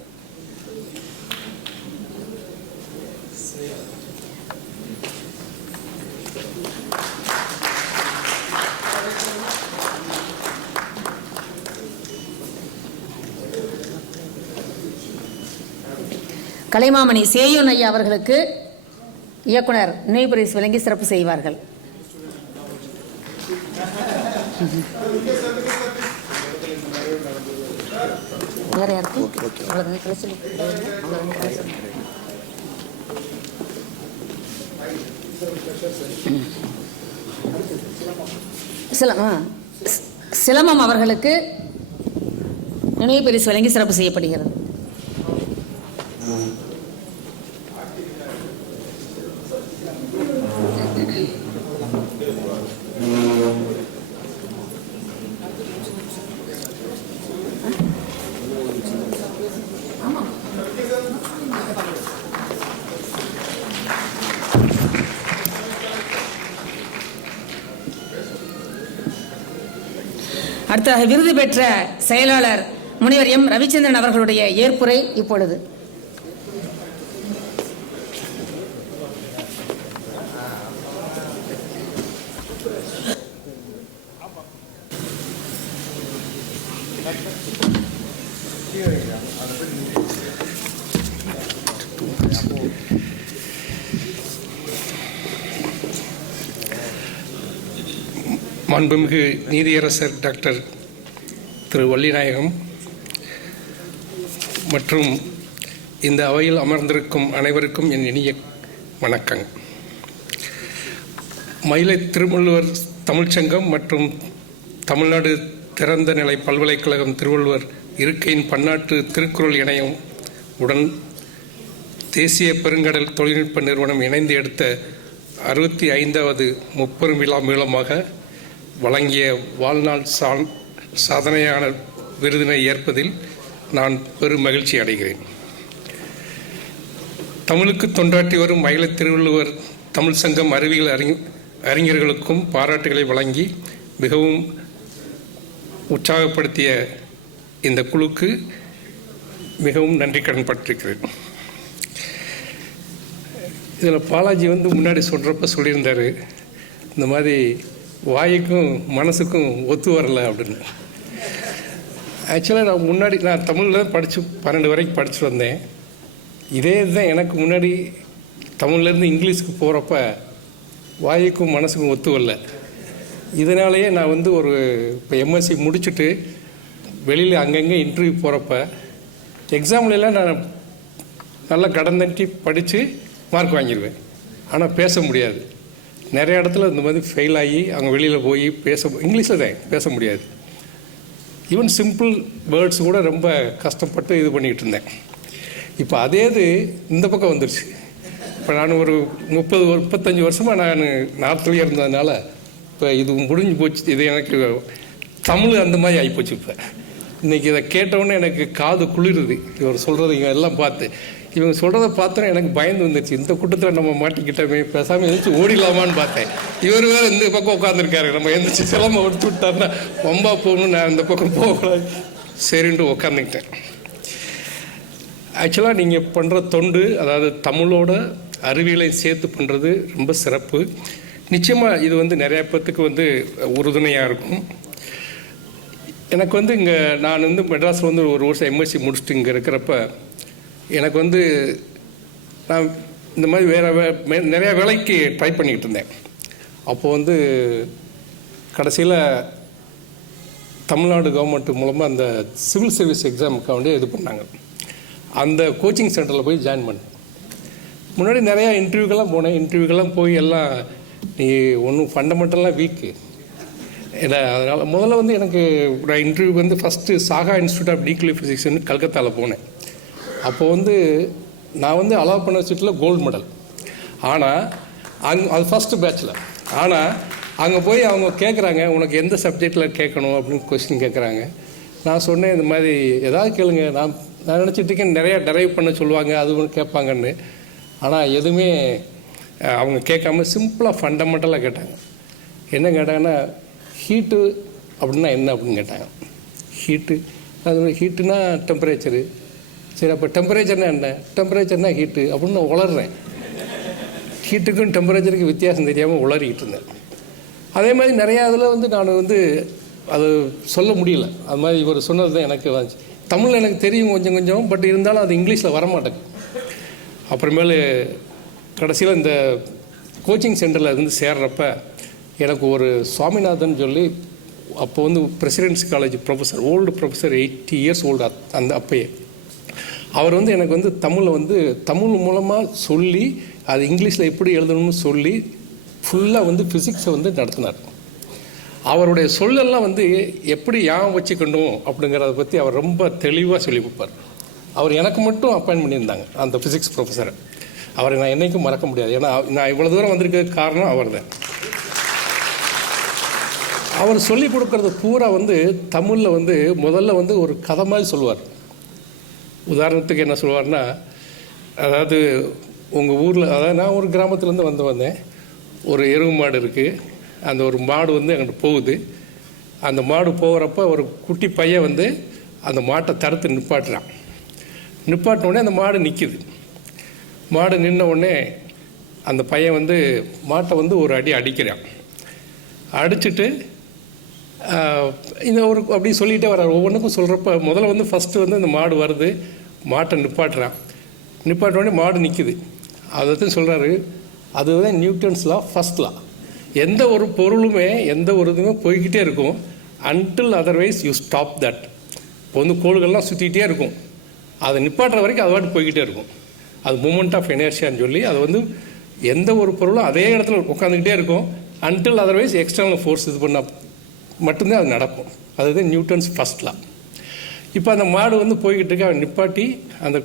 கலைமாமணி சேயோன் ஐயா அவர்களுக்கு இயக்குனர் நினைவு பரிசு வழங்கி சிறப்பு செய்வார்கள். வேற யாருக்கும் சிலம்பம் அவர்களுக்கு நினைவு பரிசு வழங்கி சிறப்பு செய்யப்படுகிறது. அடுத்ததாக விருது பெற்ற செயலாளர் முனைவர் எம் ரவிச்சந்திரன் அவர்களுடைய ஏற்புரை இப்பொழுது. மாண்புமிகு நீதியரசர் டாக்டர் திரு வள்ளிநாயகம் மற்றும் இந்த அவையில் அமர்ந்திருக்கும் அனைவருக்கும் என் இனிய வணக்கம். மயிலை திருவள்ளுவர் தமிழ்ச்சங்கம் மற்றும் தமிழ்நாடு திறந்த நிலை பல்கலைக்கழகம் திருவள்ளுவர் இருக்கையின் பன்னாட்டு திருக்குறள் இணையம் உடன் தேசிய பெருங்கடல் தொழில்நுட்ப நிறுவனம் இணைந்து எடுத்த 65வது முப்பெரும் விழா மூலமாக வழங்கிய வாழ்நாள் சாதனையான விருதினை ஏற்பதில் நான் பெரும் மகிழ்ச்சி அடைகிறேன். தமிழுக்கு தொண்டாற்றி வரும் மயிலை திருவள்ளுவர் தமிழ் சங்கம் அறிவியல் அறிஞர்களுக்கும் பாராட்டுகளை வழங்கி மிகவும் உற்சாகப்படுத்திய இந்த குழுக்கு மிகவும் நன்றி கடன் பட்டிருக்கிறேன். இதில் பாலாஜி முன்னாடி சொல்லியிருந்தார், இந்த மாதிரி வாய்க்கும் மனசுக்கும் ஒத்து வரலை அப்படின்னு. ஆக்சுவலாக நான் தமிழில் தான் 12 வரைக்கும் படிச்சுட்டு வந்தேன். இதே தான் எனக்கு முன்னாடி தமிழ்லேருந்து இங்கிலீஷுக்கு போகிறப்ப வாய்க்கும் மனசுக்கும் ஒத்து வரல. இதனாலேயே நான் இப்போ எம்எஸ்சி முடிச்சுட்டு வெளியில் அங்கங்கே இன்டர்வியூ போகிறப்ப எக்ஸாம்லாம் நான் நல்லா கடன் தட்டி படித்து மார்க் வாங்கிடுவேன். ஆனால் பேச முடியாது. நிறைய இடத்துல இந்த மாதிரி ஃபெயில் ஆகி அவங்க வெளியில் போய் இங்கிலீஷில் தான் பேச முடியாது. ஈவன் சிம்பிள் வேர்ட்ஸ் கூட ரொம்ப கஷ்டப்பட்டு இது பண்ணிக்கிட்டு இருந்தேன். இப்போ அதே இந்த பக்கம் வந்துருச்சு. இப்போ நான் ஒரு 35 வருஷமாக நான் நார்த்லேயே இருந்ததுனால இப்போ இது முடிஞ்சு போச்சு. இது எனக்கு தமிழ் அந்த மாதிரி ஆகிப்போச்சு. இப்போ இன்றைக்கி இதை கேட்டவுடனே எனக்கு காது குளிருது. இவர் சொல்கிறது இங்கே எல்லாம் பார்த்து இவங்க சொல்கிறத பார்த்தோன்னே எனக்கு பயந்து வந்துடுச்சு. இந்த கூட்டத்தில் நம்ம மாட்டிக்கிட்டோமே, பேசாமல் எழுந்திரிச்சு ஓடிடலாமான்னு பார்த்தேன். இவர் வேறு இந்த பக்கம் உட்காந்துருக்காரு. நம்ம எழுந்திரிச்சு சிலம்ப எடுத்து விட்டாருன்னா ரொம்ப போகணும், நான் இந்த பக்கம் போகக்கூடாது, சரின்ட்டு உட்காந்துக்கிட்டேன். ஆக்சுவலாக நீங்கள் பண்ணுற தொண்டு, அதாவது தமிழோட அறிவியலை சேர்த்து பண்ணுறது ரொம்ப சிறப்பு. நிச்சயமாக இது நிறையா பேர்த்துக்கு உறுதுணையாக இருக்கும். எனக்கு இங்கே நான் மெட்ராஸில் ஒரு வருஷம் எம்எஸ்சி முடிச்சுட்டு இங்கே இருக்கிறப்ப எனக்கு நான் இந்த மாதிரி நிறையா வேலைக்கு ட்ரை பண்ணிக்கிட்டு இருந்தேன். அப்போது கடைசியில் தமிழ்நாடு கவர்மெண்ட் மூலமாக அந்த சிவில் சர்வீஸ் எக்ஸாமுக்கு இது பண்ணாங்க. அந்த கோச்சிங் சென்டரில் போய் ஜாயின் பண்ணேன். முன்னாடி நிறையா இன்டர்வியூக்கெல்லாம் போய் எல்லாம் நீ ஒன்றும் ஃபண்டமெண்டலாக வீக்கு. அதனால் முதல்ல எனக்கு interview first Saha Institute of Nuclear ஃபிசிக்ஸ்னு கல்கத்தாவில் போனேன். அப்போது நான் அலோவ் பண்ண சீட்டில் கோல்டு மெடல். ஆனால் அது ஃபஸ்ட்டு பேட்சில். ஆனால் அங்கே போய் அவங்க கேட்குறாங்க, உனக்கு எந்த சப்ஜெக்டில் கேட்கணும் அப்படின்னு கொஸ்டின் கேட்குறாங்க. நான் சொன்னேன், இந்த மாதிரி ஏதாவது கேளுங்க, நான் நினச்சிட்டு இருக்கேன் நிறையா டெரைவ் பண்ண சொல்லுவாங்க, அது ஒன்று கேட்பாங்கன்னு. ஆனால் எதுவுமே அவங்க கேட்காம சிம்பிளாக ஃபண்டமெண்டலாக கேட்டாங்க. என்ன கேட்டாங்கன்னா, ஹீட்டு அப்படின்னா என்ன அப்படின்னு கேட்டாங்க. ஹீட்டுனா டெம்பரேச்சரு. சரி, அப்போ டெம்பரேச்சர்னா என்ன? டெம்பரேச்சர்னா ஹீட்டு அப்படின்னு நான் உளர்றேன். ஹீட்டுக்கும் டெம்பரேச்சருக்கும் வித்தியாசம் தெரியாமல் உளறிக்கிட்டு இருந்தேன். அதே மாதிரி நிறையா இதில் நான் அது சொல்ல முடியல. அது மாதிரி இவர் சொன்னது தான் எனக்கு வந்துச்சு. தமிழில் எனக்கு தெரியும் கொஞ்சம் கொஞ்சம், பட் இருந்தாலும் அது இங்கிலீஷில் வரமாட்டேங்குது. அப்புறமேலு கடைசியில் இந்த கோச்சிங் சென்டரில் சேர்றப்ப எனக்கு ஒரு சுவாமிநாதன் சொல்லி, அப்போ presidency college professor, old professor, 80 years old அந்த அப்பயே, அவர் எனக்கு தமிழில் தமிழ் மூலமாக சொல்லி அது இங்கிலீஷில் எப்படி எழுதணும்னு சொல்லி ஃபுல்லாக ஃபிசிக்ஸை நடத்தினார். அவருடைய சொல்லெல்லாம் எப்படி ஞாபகம் வச்சுக்கணும் அப்படிங்கிறத பற்றி அவர் ரொம்ப தெளிவாக சொல்லி கொடுப்பார். அவர் எனக்கு மட்டும் அப்பாயின்ட் பண்ணியிருந்தாங்க அந்த ஃபிசிக்ஸ் ப்ரொஃபஸரை. அவரை நான் என்றைக்கும் மறக்க முடியாது. ஏன்னா நான் இவ்வளோ தூரம் வந்திருக்க காரணம் அவர் தான். அவர் சொல்லி கொடுக்கறது பூரா தமிழில் முதல்ல ஒரு கதை மாதிரி சொல்லுவார். உதாரணத்துக்கு என்ன சொல்லுவார்னா, அதாவது உங்கள் ஊரில், அதாவது நான் ஒரு கிராமத்துலேருந்து வந்தேன். ஒரு எருவு மாடு இருக்குது. அந்த ஒரு மாடு அங்கிட்டு போகுது. அந்த மாடு போகிறப்ப ஒரு குட்டி பையன் வந்து அந்த மாட்டை தடுத்து நிப்பாட்டுறான். நிப்பாட்டினோடனே அந்த மாடு நிற்கிது. மாடு நின்ன உடனே அந்த பையன் வந்து மாட்டை வந்து ஒரு அடி அடிக்கிறான். அடிச்சுட்டு இந்த ஒரு அப்படி சொல்லிகிட்டே வர்றார். ஒவ்வொன்றுக்கும் சொல்கிறப்ப முதல்ல வந்து ஃபஸ்ட்டு வந்து அந்த மாடு வருது, மாட்டை நிப்பாட்டுறான். நிப்பாட்டினோடனே மாடு நிற்கிது. அதை தான் சொல்கிறாரு, அதுதான் நியூட்டன்ஸ் லா, ஃபர்ஸ்ட் லா. எந்த ஒரு பொருளுமே எந்த ஒரு இதுவுமே போய்கிட்டே இருக்கும் until otherwise you stop that. இப்போ வந்து கோள்கள்லாம் சுற்றிக்கிட்டே இருக்கும், அதை நிப்பாட்டுற வரைக்கும் அது வாட்டு போய்கிட்டே இருக்கும். அது மூமெண்ட் ஆஃப் எனர்ஜியான்னு சொல்லி அது வந்து எந்த ஒரு பொருளும் அதே இடத்துல உட்காந்துக்கிட்டே இருக்கும் அன்டில் அதர்வைஸ் எக்ஸ்டர்னல் ஃபோர்ஸ் இது பண்ணால் மட்டும்தான் அது நடக்கும். அதுதான் நியூட்டன்ஸ் ஃபர்ஸ்ட் லா. இப்போ அந்த மாடு வந்து போய்கிட்டு இருக்க, அவன் நிப்பாட்டி அந்த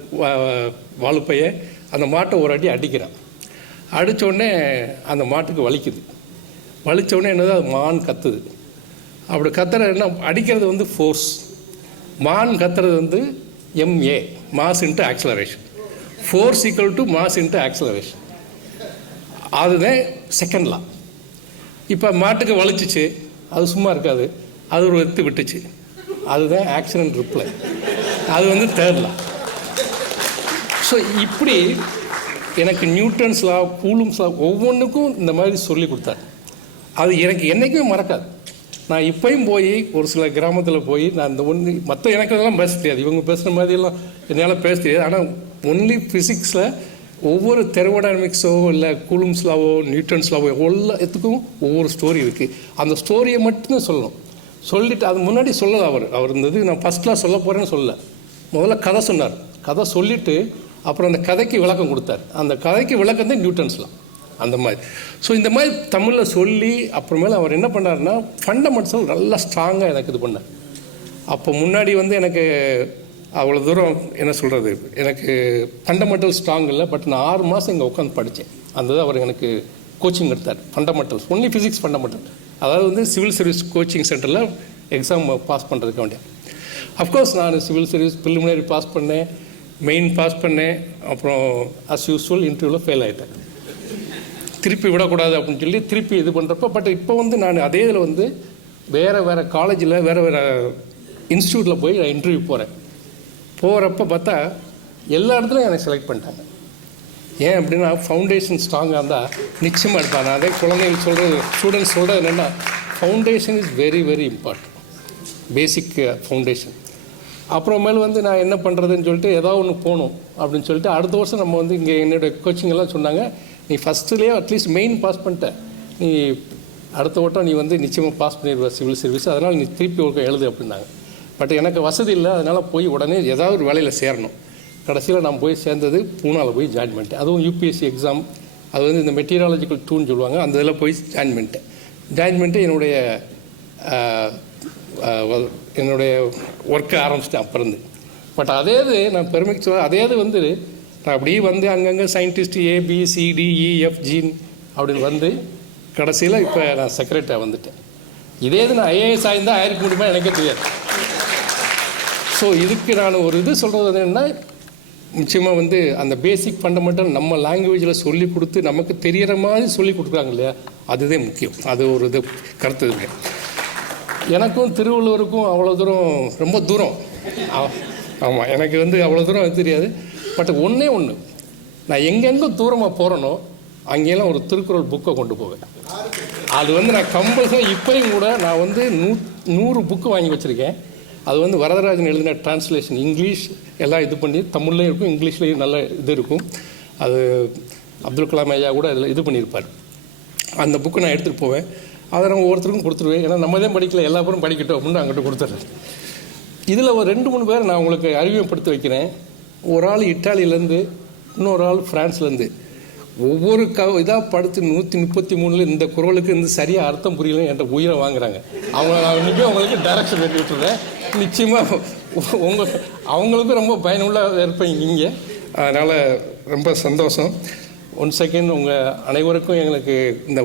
வாழுப்பையை அந்த மாட்டை ஒரு அடி அடிக்கிறான். அடித்தோடனே அந்த மாட்டுக்கு வலிக்குது. வலித்தோடனே என்னது, அது மான் கத்துது. அப்படி கத்துற என்ன, அடிக்கிறது வந்து ஃபோர்ஸ், மான் கத்துறது வந்து MA, mass into acceleration. Force equal to mass into acceleration. அதுதான் செகண்ட் லா. இப்போ மாட்டுக்கு வலிச்சிச்சு, அது சும்மா இருக்காது, அது ஒரு எத்து விட்டுச்சு, அதுதான் ஆக்ஷன் அண்ட் ரிப்ளை. அது வந்து தேர்ட் லா. ஸோ இப்படி எனக்கு நியூட்டன்ஸ் லா, கூலும்ஸ் லா ஒவ்வொன்றுக்கும் இந்த மாதிரி சொல்லி கொடுத்தாரு. அது எனக்கு என்றைக்குமே மறக்காது. நான் இப்போயும் போய் ஒரு சில கிராமத்தில் போய் நான் இந்த ஒன்று மற்ற எனக்கு அதெல்லாம் பேச தெரியாது, இவங்க பேசுகிற மாதிரியெல்லாம் என்னால் பேச தெரியாது. ஆனால் ஒன்லி ஃபிசிக்ஸில் ஒவ்வொரு தெர்மோடைனமிக்ஸோ இல்லை கூலும்ஸ் லாவோ நியூட்டன்ஸ் லாவோ எல்லாத்துக்கும் ஒவ்வொரு ஸ்டோரி இருக்குது. அந்த ஸ்டோரியை மட்டும்தான் சொல்லணும். சொல்லிவிட்டு அது முன்னாடி சொல்லலை. அவர் இருந்தது நான் ஃபஸ்ட்டில் சொல்ல போகிறேன்னு சொல்லலை. முதல்ல கதை சொன்னார். கதை சொல்லிவிட்டு அப்புறம் அந்த கதைக்கு விளக்கம் கொடுத்தார். அந்த கதைக்கு விளக்கம் தான் நியூட்டன்ஸ் லா. அந்த மாதிரி. ஸோ இந்த மாதிரி தமிழில் சொல்லி அப்புறமேல அவர் என்ன பண்ணார்னா ஃபண்டமெண்டல்ஸ் நல்லா ஸ்ட்ராங்காக எனக்கு இது பண்ணார். அப்போ முன்னாடி வந்து எனக்கு அவ்வளோ தூரம் என்ன சொல்கிறது, எனக்கு ஃபண்டமெண்டல் ஸ்ட்ராங் இல்லை. பட் நான் 6 மாதம் இங்கே உட்காந்து படித்தேன். அந்த அவர் எனக்கு கோச்சிங் எடுத்தார். Fundamentals only physics fundamental. அதாவது வந்து சிவில் சர்வீஸ் கோச்சிங் சென்டரில் எக்ஸாம் பாஸ் பண்ணுறதுக்கு வேண்டிய. அஃப்கோர்ஸ் நான் சிவில் சர்வீஸ் ப்ரிலிமினரி பாஸ் பண்ணேன், மெயின் பாஸ் பண்ணேன். அப்புறம் அஸ் யூஸ்வல் இன்டர்வியூவில் ஃபெயில் ஆகிட்டேன். திருப்பி விடக்கூடாது அப்படின்னு சொல்லி திருப்பி இது பண்ணுறப்ப, பட் இப்போ வந்து நான் அதே இதில் வந்து வேறு காலேஜில் வேறு இன்ஸ்டியூட்டில் போய் நான் இன்டர்வியூ போகிறப்ப பார்த்தா எல்லா இடத்துலையும் என்னை செலக்ட் பண்ணிட்டாங்க. ஏன் அப்படின்னா ஃபவுண்டேஷன் ஸ்ட்ராங்காக இருந்தால் நிச்சயமாக எடுப்பாங்க. அதே குழந்தைகள் சொல்கிறது, ஸ்டூடெண்ட்ஸ் சொல்கிறது என்னென்னா foundation is very very important, basic foundation. அப்புறமேல் வந்து நான் என்ன பண்ணுறதுன்னு சொல்லிட்டு ஏதாவது ஒன்று போகணும் அப்படின்னு சொல்லிட்டு அடுத்த வருஷம் நம்ம வந்து இங்கே என்னுடைய கோச்சிங் எல்லாம் சொன்னாங்க, நீ ஃபஸ்ட்டுலேயே அட்லீஸ்ட் மெயின் பாஸ் பண்ணிட்ட, நீ அடுத்த வட்டம் நீ வந்து நிச்சயமாக பாஸ் பண்ணிடுவ சிவில் சர்வீஸ், அதனால் நீ திருப்பி ஒரு எழுது அப்படின்னாங்க. பட் எனக்கு வசதி இல்லை, அதனால் போய் உடனே ஏதாவது ஒரு வேலையில் சேரணும். கடைசியில் நான் போய் சேர்ந்தது பூனாவில் போய் ஜாயின் பண்ணிட்டேன். அதுவும் UPSC எக்ஸாம், அது வந்து இந்த மெட்டீரியாலஜிக்கல் டூன்னு சொல்லுவாங்க, அந்த இதில் போய் ஜாயின் பண்ணிட்டு என்னுடைய ஒர்க்கை ஆரம்பிச்சிட்டேன் அப்போருந்து. பட் அதே இது நான் பெருமைக்கு சொல்ல, அதே இது வந்து நான் அப்படியே வந்து அங்கங்கே சயின்டிஸ்ட் ABCDEFG அப்படின்னு வந்து கடைசியில் இப்போ நான் செக்ரட்டரியாக வந்துட்டேன். இதே இது நான் IAS ஆயிருந்தால் ஆயிருக்க முடியுமா எனக்கே தெரியாது. ஸோ இதுக்கு நான் ஒரு இது சொல்கிறது என்னென்னா, நிச்சயமாக வந்து அந்த பேசிக் ஃபண்டமெண்டல் நம்ம லாங்குவேஜில் சொல்லி கொடுத்து நமக்கு தெரிகிற மாதிரி சொல்லி கொடுக்குறாங்க இல்லையா, அதுதான் முக்கியம். அது ஒரு இது கருத்து இருக்கு. எனக்கும் திருவள்ளுவருக்கும் அவ்வளோ தூரம் ரொம்ப தூரம். ஆமாம், எனக்கு வந்து அவ்வளோ தூரம் தெரியாது. பட் ஒன்றே ஒன்று, நான் எங்கெங்கே தூரமாக போகிறேனோ அங்கெல்லாம் ஒரு திருக்குறள் புக்கை கொண்டு போவேன். அது வந்து நான் கம்பல்சரி இப்போயும் கூட நான் வந்து 100 புக்கு வாங்கி வச்சுருக்கேன். அது வந்து வரதராஜன் எழுதின டிரான்ஸ்லேஷன், இங்கிலீஷ் எல்லாம் இது பண்ணி தமிழ்லேயும் இருக்கும், இங்கிலீஷ்லேயும் நல்ல இது இருக்கும். அது அப்துல் கலாம் ஐயா கூட அதில் இது பண்ணியிருப்பார். அந்த புக்கு நான் எடுத்துகிட்டு போவேன். அதை நான் ஒவ்வொருத்தருக்கும் கொடுத்துருவேன். ஏன்னா நம்ம தான் படிக்கல, எல்லா பேரும் படிக்கட்டும் அப்படின்னு அங்கிட்ட கொடுத்துட்றேன். இதில் ஒரு 2-3 பேர் நான் உங்களுக்கு அறிமுகப்படுத்தி வைக்கிறேன். ஒரு ஆள் இட்டாலியிலேருந்து, இன்னொரு ஆள் ஃப்ரான்ஸ்லேருந்து. ஒவ்வொரு இதாக படுத்து 133 இந்த குரலுக்கு இந்த சரியாக அர்த்தம் புரியலன்னு என்கிட்ட உயிரை வாங்குறாங்க. அவங்களுக்கு டைரக்ஷன் பண்ணி விட்டுருவேன். நிச்சயமாக அவங்களுக்கும் ரொம்ப பயனுள்ள இருப்பீங்க நீங்கள். அதனால் ரொம்ப சந்தோஷம். ஒன் செகண்ட், உங்கள் அனைவருக்கும் எங்களுக்கு இந்த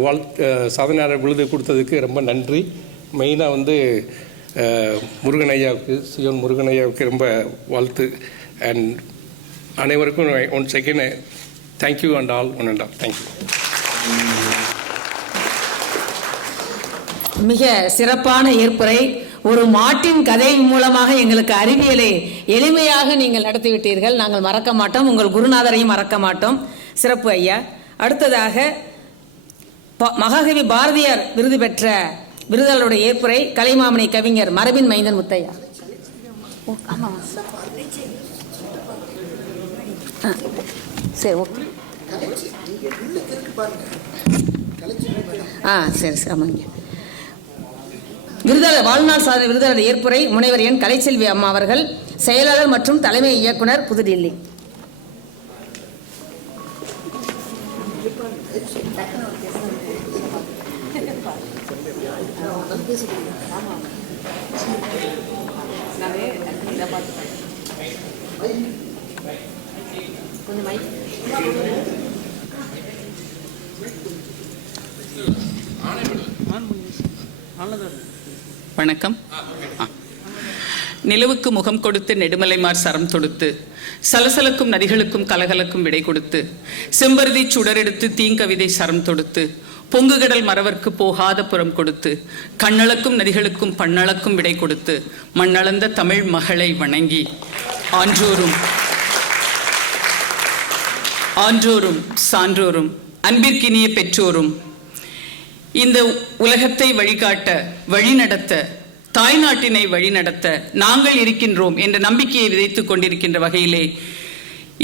சாதனையாளர் விருது கொடுத்ததுக்கு ரொம்ப நன்றி. மெயினாக வந்து முருகன் ஐயாவுக்கு, சியோன் முருகன் ஐயாவுக்கு ரொம்ப வாழ்த்து. அண்ட் அனைவருக்கும் one second thank you and all one and all thank you. மிக சிறப்பான ஏற்புரை. ஒரு மாட்டின் கதை மூலமாக எங்களுக்கு அறிவியலை எளிமையாக நீங்கள் நடத்திவிட்டீர்கள். நாங்கள் மறக்க மாட்டோம், உங்கள் குருநாதரையும் மறக்க மாட்டோம். சிறப்பு ஐயா. அடுத்ததாக மகாகவி பாரதியார் விருது பெற்ற விருதாளருடைய ஏற்புரை கலைமாமணி கவிஞர் மரபின் மைந்தன் முத்தையா. சரி, ஓகே. சரி சரி, ஆமாங்க. விருதாளர் வாழ்நாள் சாதனை விருதாளர் ஏற்புரை முனைவர் என் கலைச்செல்வி அம்மா அவர்கள், செயலாளர் மற்றும் தலைமை இயக்குனர், புதுடில்லி. வணக்கம். நிலவுக்கு முகம் கொடுத்து நெடுமலைமார் சரம் தொடுத்து சலசலக்கும் நதிகளுக்கும் கலகலக்கும் விடை கொடுத்து செம்பருதி சுடரெடுத்து தீங்கவிதை சரம் தொடுத்து பொங்குகடல் மறவர்க்கு போகாத புறம் கொடுத்து கண்ணளக்கும் நதிகளுக்கும் பண்ணளக்கும் விடை கொடுத்து மண்ணளந்த தமிழ் மகளை வணங்கி ஆன்றோரும் சான்றோரும் அன்பிற்கினிய பெற்றோரும் இந்த உலகத்தை வழிகாட்ட வழிநடத்த தாய்நாட்டினை வழிநடத்த நாங்கள் இருக்கின்றோம் என்ற நம்பிக்கையை விதைத்துக் கொண்டிருக்கின்ற வகையிலே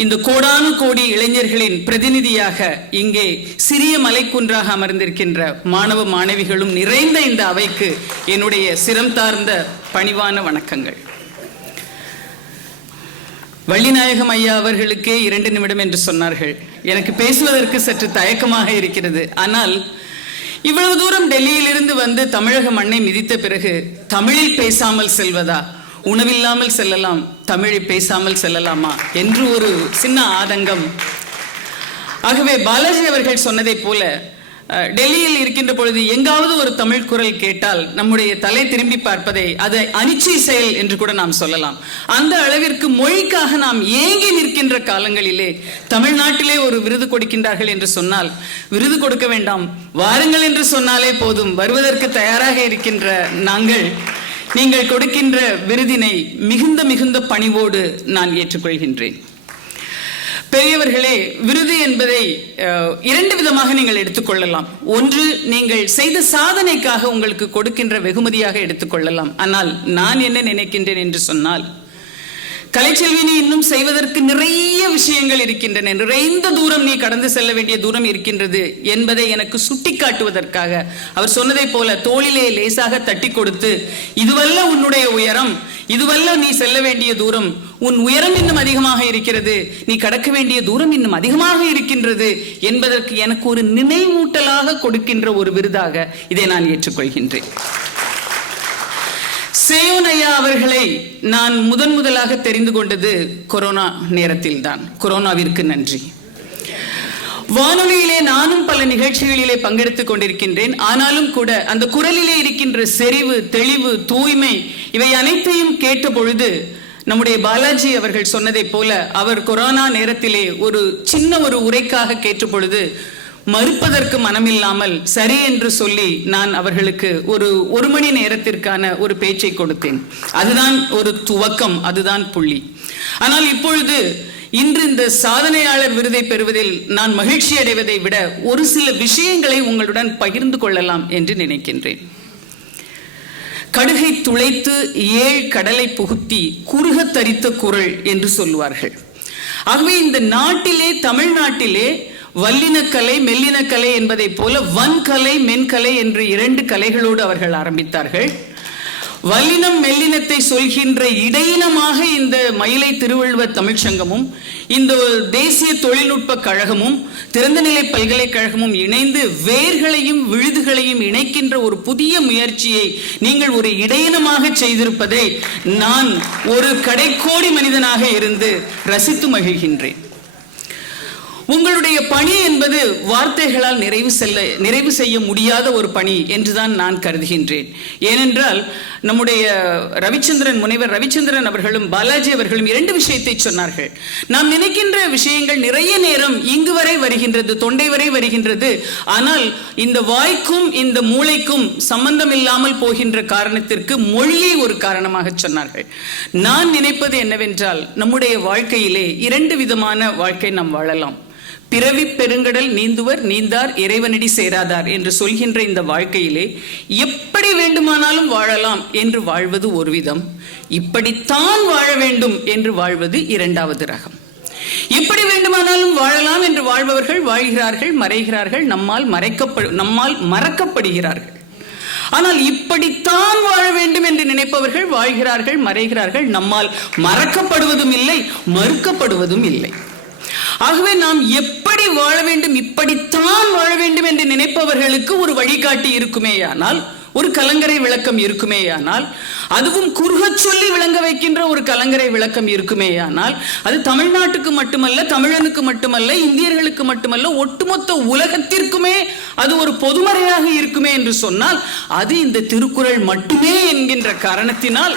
இந்த கோடானு கோடி இளைஞர்களின் பிரதிநிதியாக இங்கே சிறிய மலைக்குன்றாக அமர்ந்திருக்கின்ற மாணவ மாணவிகளும் நிறைந்த இந்த அவைக்கு என்னுடைய சிரம் தார்ந்த பணிவான வணக்கங்கள். வள்ளிநாயகம் ஐயா அவர்களுக்கே 2 நிமிடம் என்று சொன்னார்கள். எனக்கு பேசுவதற்கு சற்று தயக்கமாக இருக்கிறது. ஆனால் இவ்வளவு தூரம் டெல்லியிலிருந்து வந்து தமிழக மண்ணை மிதித்த பிறகு தமிழில் பேசாமல் செல்வதா, உணவில்லாமல் செல்லலாம், தமிழில் பேசாமல் செல்லலாமா என்று ஒரு சின்ன ஆதங்கம். ஆகவே பாலாஜி அவர்கள் சொன்னதை போல டெல்லியில் இருக்கின்ற பொழுது எங்காவது ஒரு தமிழ் குரல் கேட்டால் நம்முடைய தலை திரும்பி பார்ப்பதை அதை அனிச்சை செயல் என்று கூட நாம் சொல்லலாம். அந்த அளவிற்கு மொழிக்காக நாம் ஏங்கி நிற்கின்ற காலங்களிலே தமிழ்நாட்டிலே ஒரு விருது கொடுக்கின்றார்கள் என்று சொன்னால், விருது கொடுக்க வேண்டாம், வாருங்கள் என்று சொன்னாலே போதும், வருவதற்கு தயாராக இருக்கின்ற நாங்கள் நீங்கள் கொடுக்கின்ற விருதினை மிகுந்த பணிவோடு நான் ஏற்றுக்கொள்கின்றேன். பெரியவர்களே, விருது என்பதை 2 விதமாக நீங்கள் எடுத்துக்கொள்ளலாம். ஒன்று, நீங்கள் செய்த சாதனைக்காக உங்களுக்கு கொடுக்கின்ற வெகுமதியாக எடுத்துக்கொள்ளலாம். ஆனால் நான் என்ன நினைக்கின்றேன் என்று சொன்னால், கலைச்செல்வினி இன்னும் செய்வதற்கு நிறைய விஷயங்கள் இருக்கின்றன, நிறைந்த தூரம் நீ கடந்து செல்ல வேண்டிய தூரம் இருக்கின்றது என்பதை எனக்கு சுட்டிக்காட்டுவதற்காக அவர் சொன்னதை போல தோளிலே லேசாக தட்டி கொடுத்து, இதுவல்ல உன்னுடைய உயரம், இதுவல்ல நீ செல்ல வேண்டிய தூரம், உன் உயரம் இன்னும் அதிகமாக இருக்கிறது, நீ கடக்க வேண்டிய தூரம் இன்னும் அதிகமாக இருக்கின்றது என்பதற்கு எனக்கு ஒரு நினைவூட்டலாக கொடுக்கின்ற ஒரு விருதாக இதை நான் ஏற்றுக்கொள்கின்றேன். சேயோன் ஐயா அவர்களை நான் முதலாக தெரிந்து கொண்டது கொரோனா நேரத்தில் தான். கொரோனாவிற்கு நன்றி. வானொலியிலே நானும் பல நிகழ்ச்சிகளிலே பங்கெடுத்துக் கொண்டிருக்கின்றேன். ஆனாலும் கூட அந்த குரலிலே இருக்கின்ற செறிவு, தெளிவு, தூய்மை இவை அனைத்தையும் கேட்ட பொழுது நம்முடைய பாலாஜி அவர்கள் சொன்னதை போல அவர் கொரோனா நேரத்திலே ஒரு சின்ன ஒரு உரைக்காக கேட்ட பொழுது மறுப்பதற்கு மனமில்லாமல் சரி என்று சொல்லி நான் அவர்களுக்கு ஒரு மணி நேரத்திற்கான ஒரு பேச்சை கொடுத்தேன். அதுதான் ஒரு துவக்கம், அதுதான் புள்ளி. ஆனால் இப்பொழுது இன்று இந்த சாதனையாளர் விருதை பெறுவதில் நான் மகிழ்ச்சி அடைவதை விட ஒரு சில விஷயங்களை உங்களுடன் பகிர்ந்து கொள்ளலாம் என்று நினைக்கின்றேன். கடுகை துளைத்து 7 கடலை புகுத்தி குறுக தரித்த குரல் என்று சொல்லுவார்கள். ஆகவே இந்த நாட்டிலே, தமிழ்நாட்டிலே வல்லினக்கலை மெல்லினக்கலை என்பதை போல வன்கலை மென்கலை என்று 2 கலைகளோடு அவர்கள் ஆரம்பித்தார்கள். வல்லினம் மெல்லினத்தை சொல்கின்ற இடையினமாக இந்த மயிலை திருவள்ளுவர் தமிழ்ச்சங்கமும் இந்த தேசிய தொழில்நுட்ப கழகமும் திறந்தநிலை பல்கலைக்கழகமும் இணைந்து வேர்களையும் விழுதுகளையும் இணைக்கின்ற ஒரு புதிய முயற்சியை நீங்கள் ஒரு இடையினமாக செய்திருப்பதை நான் ஒரு கடைக்கோடி மனிதனாக இருந்து ரசித்து மகிழ்கின்றேன். உங்களுடைய பணி என்பது வார்த்தைகளால் நிறைவு செய்ய முடியாத ஒரு பணி என்றுதான் நான் கருதுகின்றேன். ஏனென்றால் நம்முடைய முனைவர் ரவிச்சந்திரன் அவர்களும் பாலாஜி அவர்களும் 2 விஷயத்தை சொன்னார்கள். நாம் நினைக்கின்ற விஷயங்கள் நிறைய நேரம் இங்கு வரை வருகின்றது, தொண்டை வரை வருகின்றது. ஆனால் இந்த வாய்க்கும் இந்த மூளைக்கும் சம்பந்தம் இல்லாமல் போகின்ற காரணத்திற்கு மொழியை ஒரு காரணமாக சொன்னார்கள். நான் நினைப்பது என்னவென்றால், நம்முடைய வாழ்க்கையிலே 2 விதமான வாழ்க்கை நாம் வாழலாம். பிறவி பெருங்கடல் நீந்துவர் நீந்தார் இறைவனடி சேராதார் என்று சொல்கின்ற இந்த வாழ்க்கையிலே எப்படி வேண்டுமானாலும் வாழலாம் என்று வாழ்வது ஒரு விதம், இப்படித்தான் வாழ வேண்டும் என்று வாழ்வது 2வது ரகம். எப்படி வேண்டுமானாலும் வாழலாம் என்று வாழ்பவர்கள் வாழ்கிறார்கள், மறைகிறார்கள், நம்மால் மறக்கப்படுகிறார்கள். ஆனால் இப்படித்தான் வாழ வேண்டும் என்று நினைப்பவர்கள் வாழ்கிறார்கள், மறைகிறார்கள், நம்மால் மறக்கப்படுவதும் இல்லை, மறுக்கப்படுவதும் இல்லை. ஆகவே நாம் எப்படி வாழ வேண்டும், இப்படித்தான் வாழ வேண்டும் என்று நினைப்பவர்களுக்கு ஒரு வழிகாட்டி இருக்குமேயானால், ஒரு கலங்கரை விளக்கம் இருக்குமேயானால், அதுவும் குறுகச் சொல்லி விளங்க வைக்கின்ற ஒரு கலங்கரை விளக்கம் இருக்குமேயானால், அது தமிழ்நாட்டுக்கு மட்டுமல்ல, தமிழனுக்கு மட்டுமல்ல, இந்தியர்களுக்கு மட்டுமல்ல, ஒட்டுமொத்த உலகத்திற்குமே அது ஒரு பொதுமறையாக இருக்குமே என்று சொன்னால், அது இந்த திருக்குறள் மட்டுமே என்கின்ற காரணத்தினால்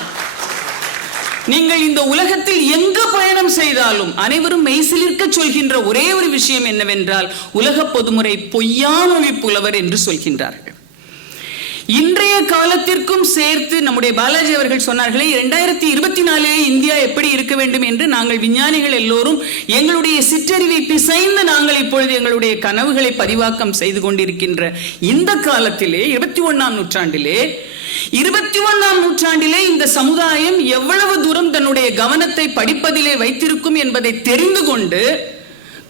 நீங்கள் இந்த உலகத்தில் எங்கு பயணம் செய்தாலும் அனைவரும் மெய்சிலிர்க்க சொல்கின்ற ஒரே ஒரு விஷயம் என்னவென்றால், உலக பொதுமுறை பொய்யாமொழி புலவர் என்று சொல்கின்றார்கள். இன்றைய காலத்திற்கும் சேர்த்து நம்முடைய பாலாஜி அவர்கள் சொன்னார்களே, 2024 இந்தியா எப்படி இருக்க வேண்டும் என்று நாங்கள் விஞ்ஞானிகள் எல்லோரும் எங்களுடைய சிற்றறிவை பிசைந்து நாங்கள் இப்பொழுது எங்களுடைய கனவுகளை பதிவாக்கம் செய்து கொண்டிருக்கின்ற இந்த காலத்திலே, 21ஆம் நூற்றாண்டிலே இந்த சமுதாயம் எவ்வளவு தூரம் தன்னுடைய கவனத்தை படிப்பதிலே வைத்திருக்கும் என்பதை தெரிந்து கொண்டு,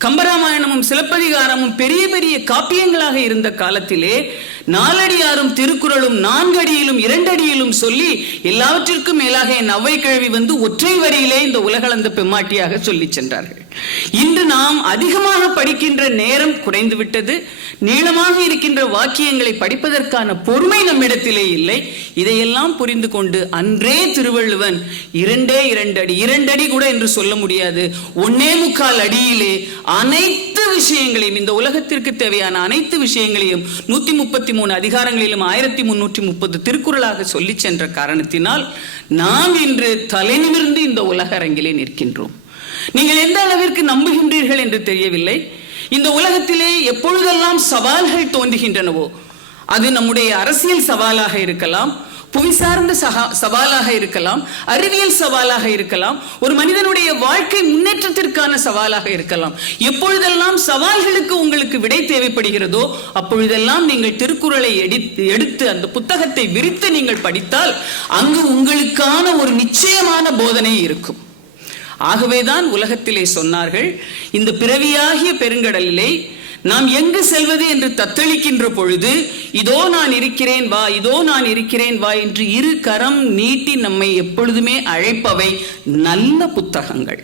கம்பராமாயணமும் சிலப்பதிகாரமும் பெரிய பெரிய காப்பியங்களாக இருந்த காலத்திலே 4 அடியாரும் திருக்குறளும் 4 அடியிலும் 2 அடியிலும் சொல்லி எல்லாவற்றிற்கும் மேலாக என் அவ்வை கிழவி வந்து ஒற்றை வரியிலே இந்த உலகளந்த பெம்மாட்டியாக சொல்லி சென்றார்கள். இன்று நாம் அதிகமாக படிக்கின்ற நேரம் குறைந்து விட்டது. நீளமாக இருக்கின்ற வாக்கியங்களை படிப்பதற்கான பொறுமை நம்மிடத்திலே இல்லை. இதையெல்லாம் புரிந்து கொண்டு அன்றே திருவள்ளுவன் 2 அடி கூட என்று சொல்ல முடியாது, 1.25 அடியிலே அனைத்து விஷயங்களையும், இந்த உலகத்திற்கு தேவையான அனைத்து விஷயங்களையும் 133 அதிகாரங்களிலும் 1330 திருக்குறளாக சொல்லி சென்ற காரணத்தினால் நாம் இன்று தலை நிமிர்ந்து இந்த உலக அரங்கிலே நிற்கின்றோம். நீங்கள் எந்த அளவிற்கு நம்புகின்றீர்கள் என்று தெரியவில்லை. இந்த உலகத்திலே எப்பொழுதெல்லாம் சவால்கள் தோன்றுகின்றனவோ, அது நம்முடைய அரசியல் சவாலாக இருக்கலாம், புவி சார்ந்த சவாலாக இருக்கலாம், அறிவியல் சவாலாக இருக்கலாம், ஒரு மனிதனுடைய வாழ்க்கை முன்னேற்றத்திற்கான சவாலாக இருக்கலாம். எப்பொழுதெல்லாம் சவால்களுக்கு உங்களுக்கு விடை தேவைப்படுகிறதோ அப்பொழுதெல்லாம் நீங்கள் திருக்குறளை எடுத்து அந்த புத்தகத்தை விரித்து நீங்கள் படித்தால் அங்கு உங்களுக்கான ஒரு நிச்சயமான போதனை இருக்கும். ஆகவேதான் உலகத்திலே சொன்னார்கள், இந்த பிறவியாகிய பெருங்கடலிலே நாம் எங்கு செல்வது என்று தத்தளிக்கின்ற பொழுது, இதோ நான் இருக்கிறேன் வா, இதோ நான் இருக்கிறேன் வா என்று 2 கரம் நீட்டி நம்மை எப்பொழுதுமே அழைப்பவை நல்ல புத்தகங்கள்.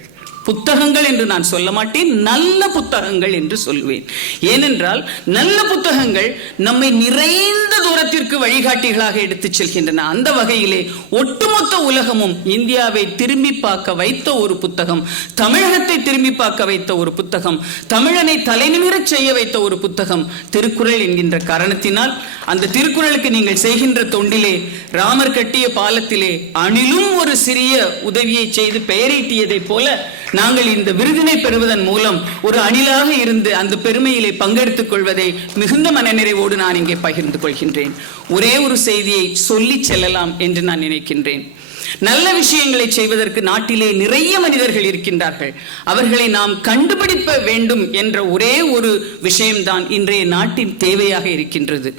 புத்தகங்கள் என்று நான் சொல்ல மாட்டேன், நல்ல புத்தகங்கள் என்று சொல்வேன். ஏனென்றால் நல்ல புத்தகங்கள் நம்மை நிறைந்த தூரத்திற்கு வழிகாட்டிகளாக எடுத்துச் செல்கின்றன. அந்த வகையிலே ஒட்டுமொத்த உலகமும் இந்தியாவை திரும்பி பார்க்க வைத்த ஒரு புத்தகம், தமிழகத்தை திரும்பி பார்க்க வைத்த ஒரு புத்தகம், தமிழனை தலைநிமிரச் செய்ய வைத்த ஒரு புத்தகம் திருக்குறள் என்கின்ற காரணத்தினால், அந்த திருக்குறளுக்கு நீங்கள் செய்கின்ற தொண்டிலே, ராமர் கட்டிய பாலத்திலே அணிலும் ஒரு சிறிய உதவியை செய்து பெயரீட்டியதை போல நாங்கள் இந்த விருதினை பெறுவதன் மூலம் ஒரு அணிலாக இருந்து அந்த பெருமையிலே பங்கெடுத்துக் கொள்வதை மிகுந்த மனநிறைவோடு நான் இங்கே பகிர்ந்து கொள்கின்றேன். ஒரே ஒரு செய்தியை சொல்லி செல்லலாம் என்று நான் நினைக்கின்றேன். நல்ல விஷயங்களை செய்வதற்கு நாட்டிலே நிறைய மனிதர்கள் இருக்கின்றார்கள். அவர்களை நாம் கண்டுபிடிக்க வேண்டும் என்ற ஒரே ஒரு விஷயம்தான் இன்றைய நாட்டின் தேவையாக இருக்கின்றது.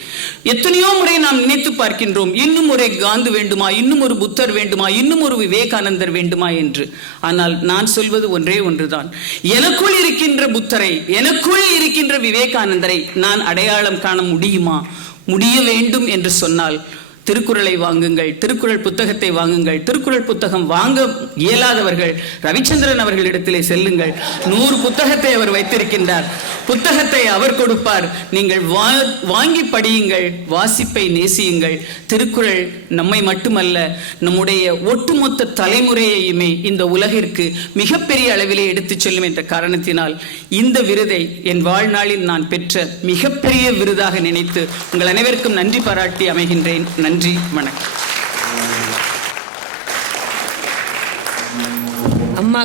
எத்தனையோ முறை நாம் நினைத்து பார்க்கின்றோம், இன்னும் ஒரு காந்தி வேண்டுமா, இன்னும் ஒரு புத்தர் வேண்டுமா, இன்னும் ஒரு விவேகானந்தர் வேண்டுமா என்று. ஆனால் நான் சொல்வது ஒன்றே ஒன்றுதான், எனக்குள் இருக்கின்ற புத்தரை, எனக்குள் இருக்கின்ற விவேகானந்தரை நான் அடையாளம் காண முடியுமா? முடிய வேண்டும் என்று சொன்னால் திருக்குறளை வாங்குங்கள், திருக்குறள் புத்தகத்தை வாங்குங்கள். திருக்குறள் புத்தகம் வாங்க இயலாதவர்கள் ரவிச்சந்திரன் அவர்களிடத்திலே செல்லுங்கள். 100 புத்தகத்தை அவர் வைத்திருக்கின்றார். புத்தகத்தை அவர் கொடுப்பார். நீங்கள் வாங்கி படியுங்கள், வாசிப்பை நேசியுங்கள். திருக்குறள் நம்மை மட்டுமல்ல, நம்முடைய ஒட்டுமொத்த தலைமுறையையுமே இந்த உலகிற்கு மிகப்பெரிய அளவிலே எடுத்துச் செல்லும் என்ற காரணத்தினால் இந்த விருதை என் வாழ்நாளில் நான் பெற்ற மிகப்பெரிய விருதாக நினைத்து உங்கள் அனைவருக்கும் நன்றி பாராட்டி அமைகின்றேன். நன்றி, வணக்கம். அம்மா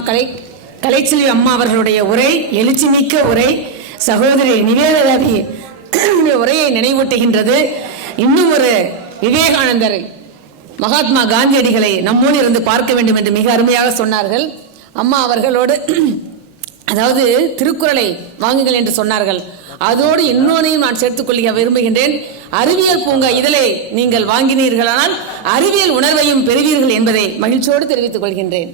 கலைச்செல்வி அம்மா அவர்களுடைய உரை எழுச்சிமிக்க உரை. சகோதரி நிவேதவி உரையை நினைவூட்டுகின்றது. இன்னும் ஒரு விவேகானந்தர் மகாத்மா காந்தியடிகளை நம்மோடு இருந்து பார்க்க வேண்டும் என்று மிக அருமையாக சொன்னார்கள். அம்மா அவர்களோடு அதாவது திருக்குறளை வாங்குங்கள் என்று சொன்னார்கள். அதோடு இன்னொன்னையும் நான் சேர்த்துக் கொள்ள விரும்புகின்றேன். அறிவியல் பூங்கா இதழை நீங்கள் வாங்கினீர்களானால் அறிவியல் உணர்வையும் பெறுவீர்கள் என்பதை மகிழ்ச்சியோடு தெரிவித்துக் கொள்கின்றேன்.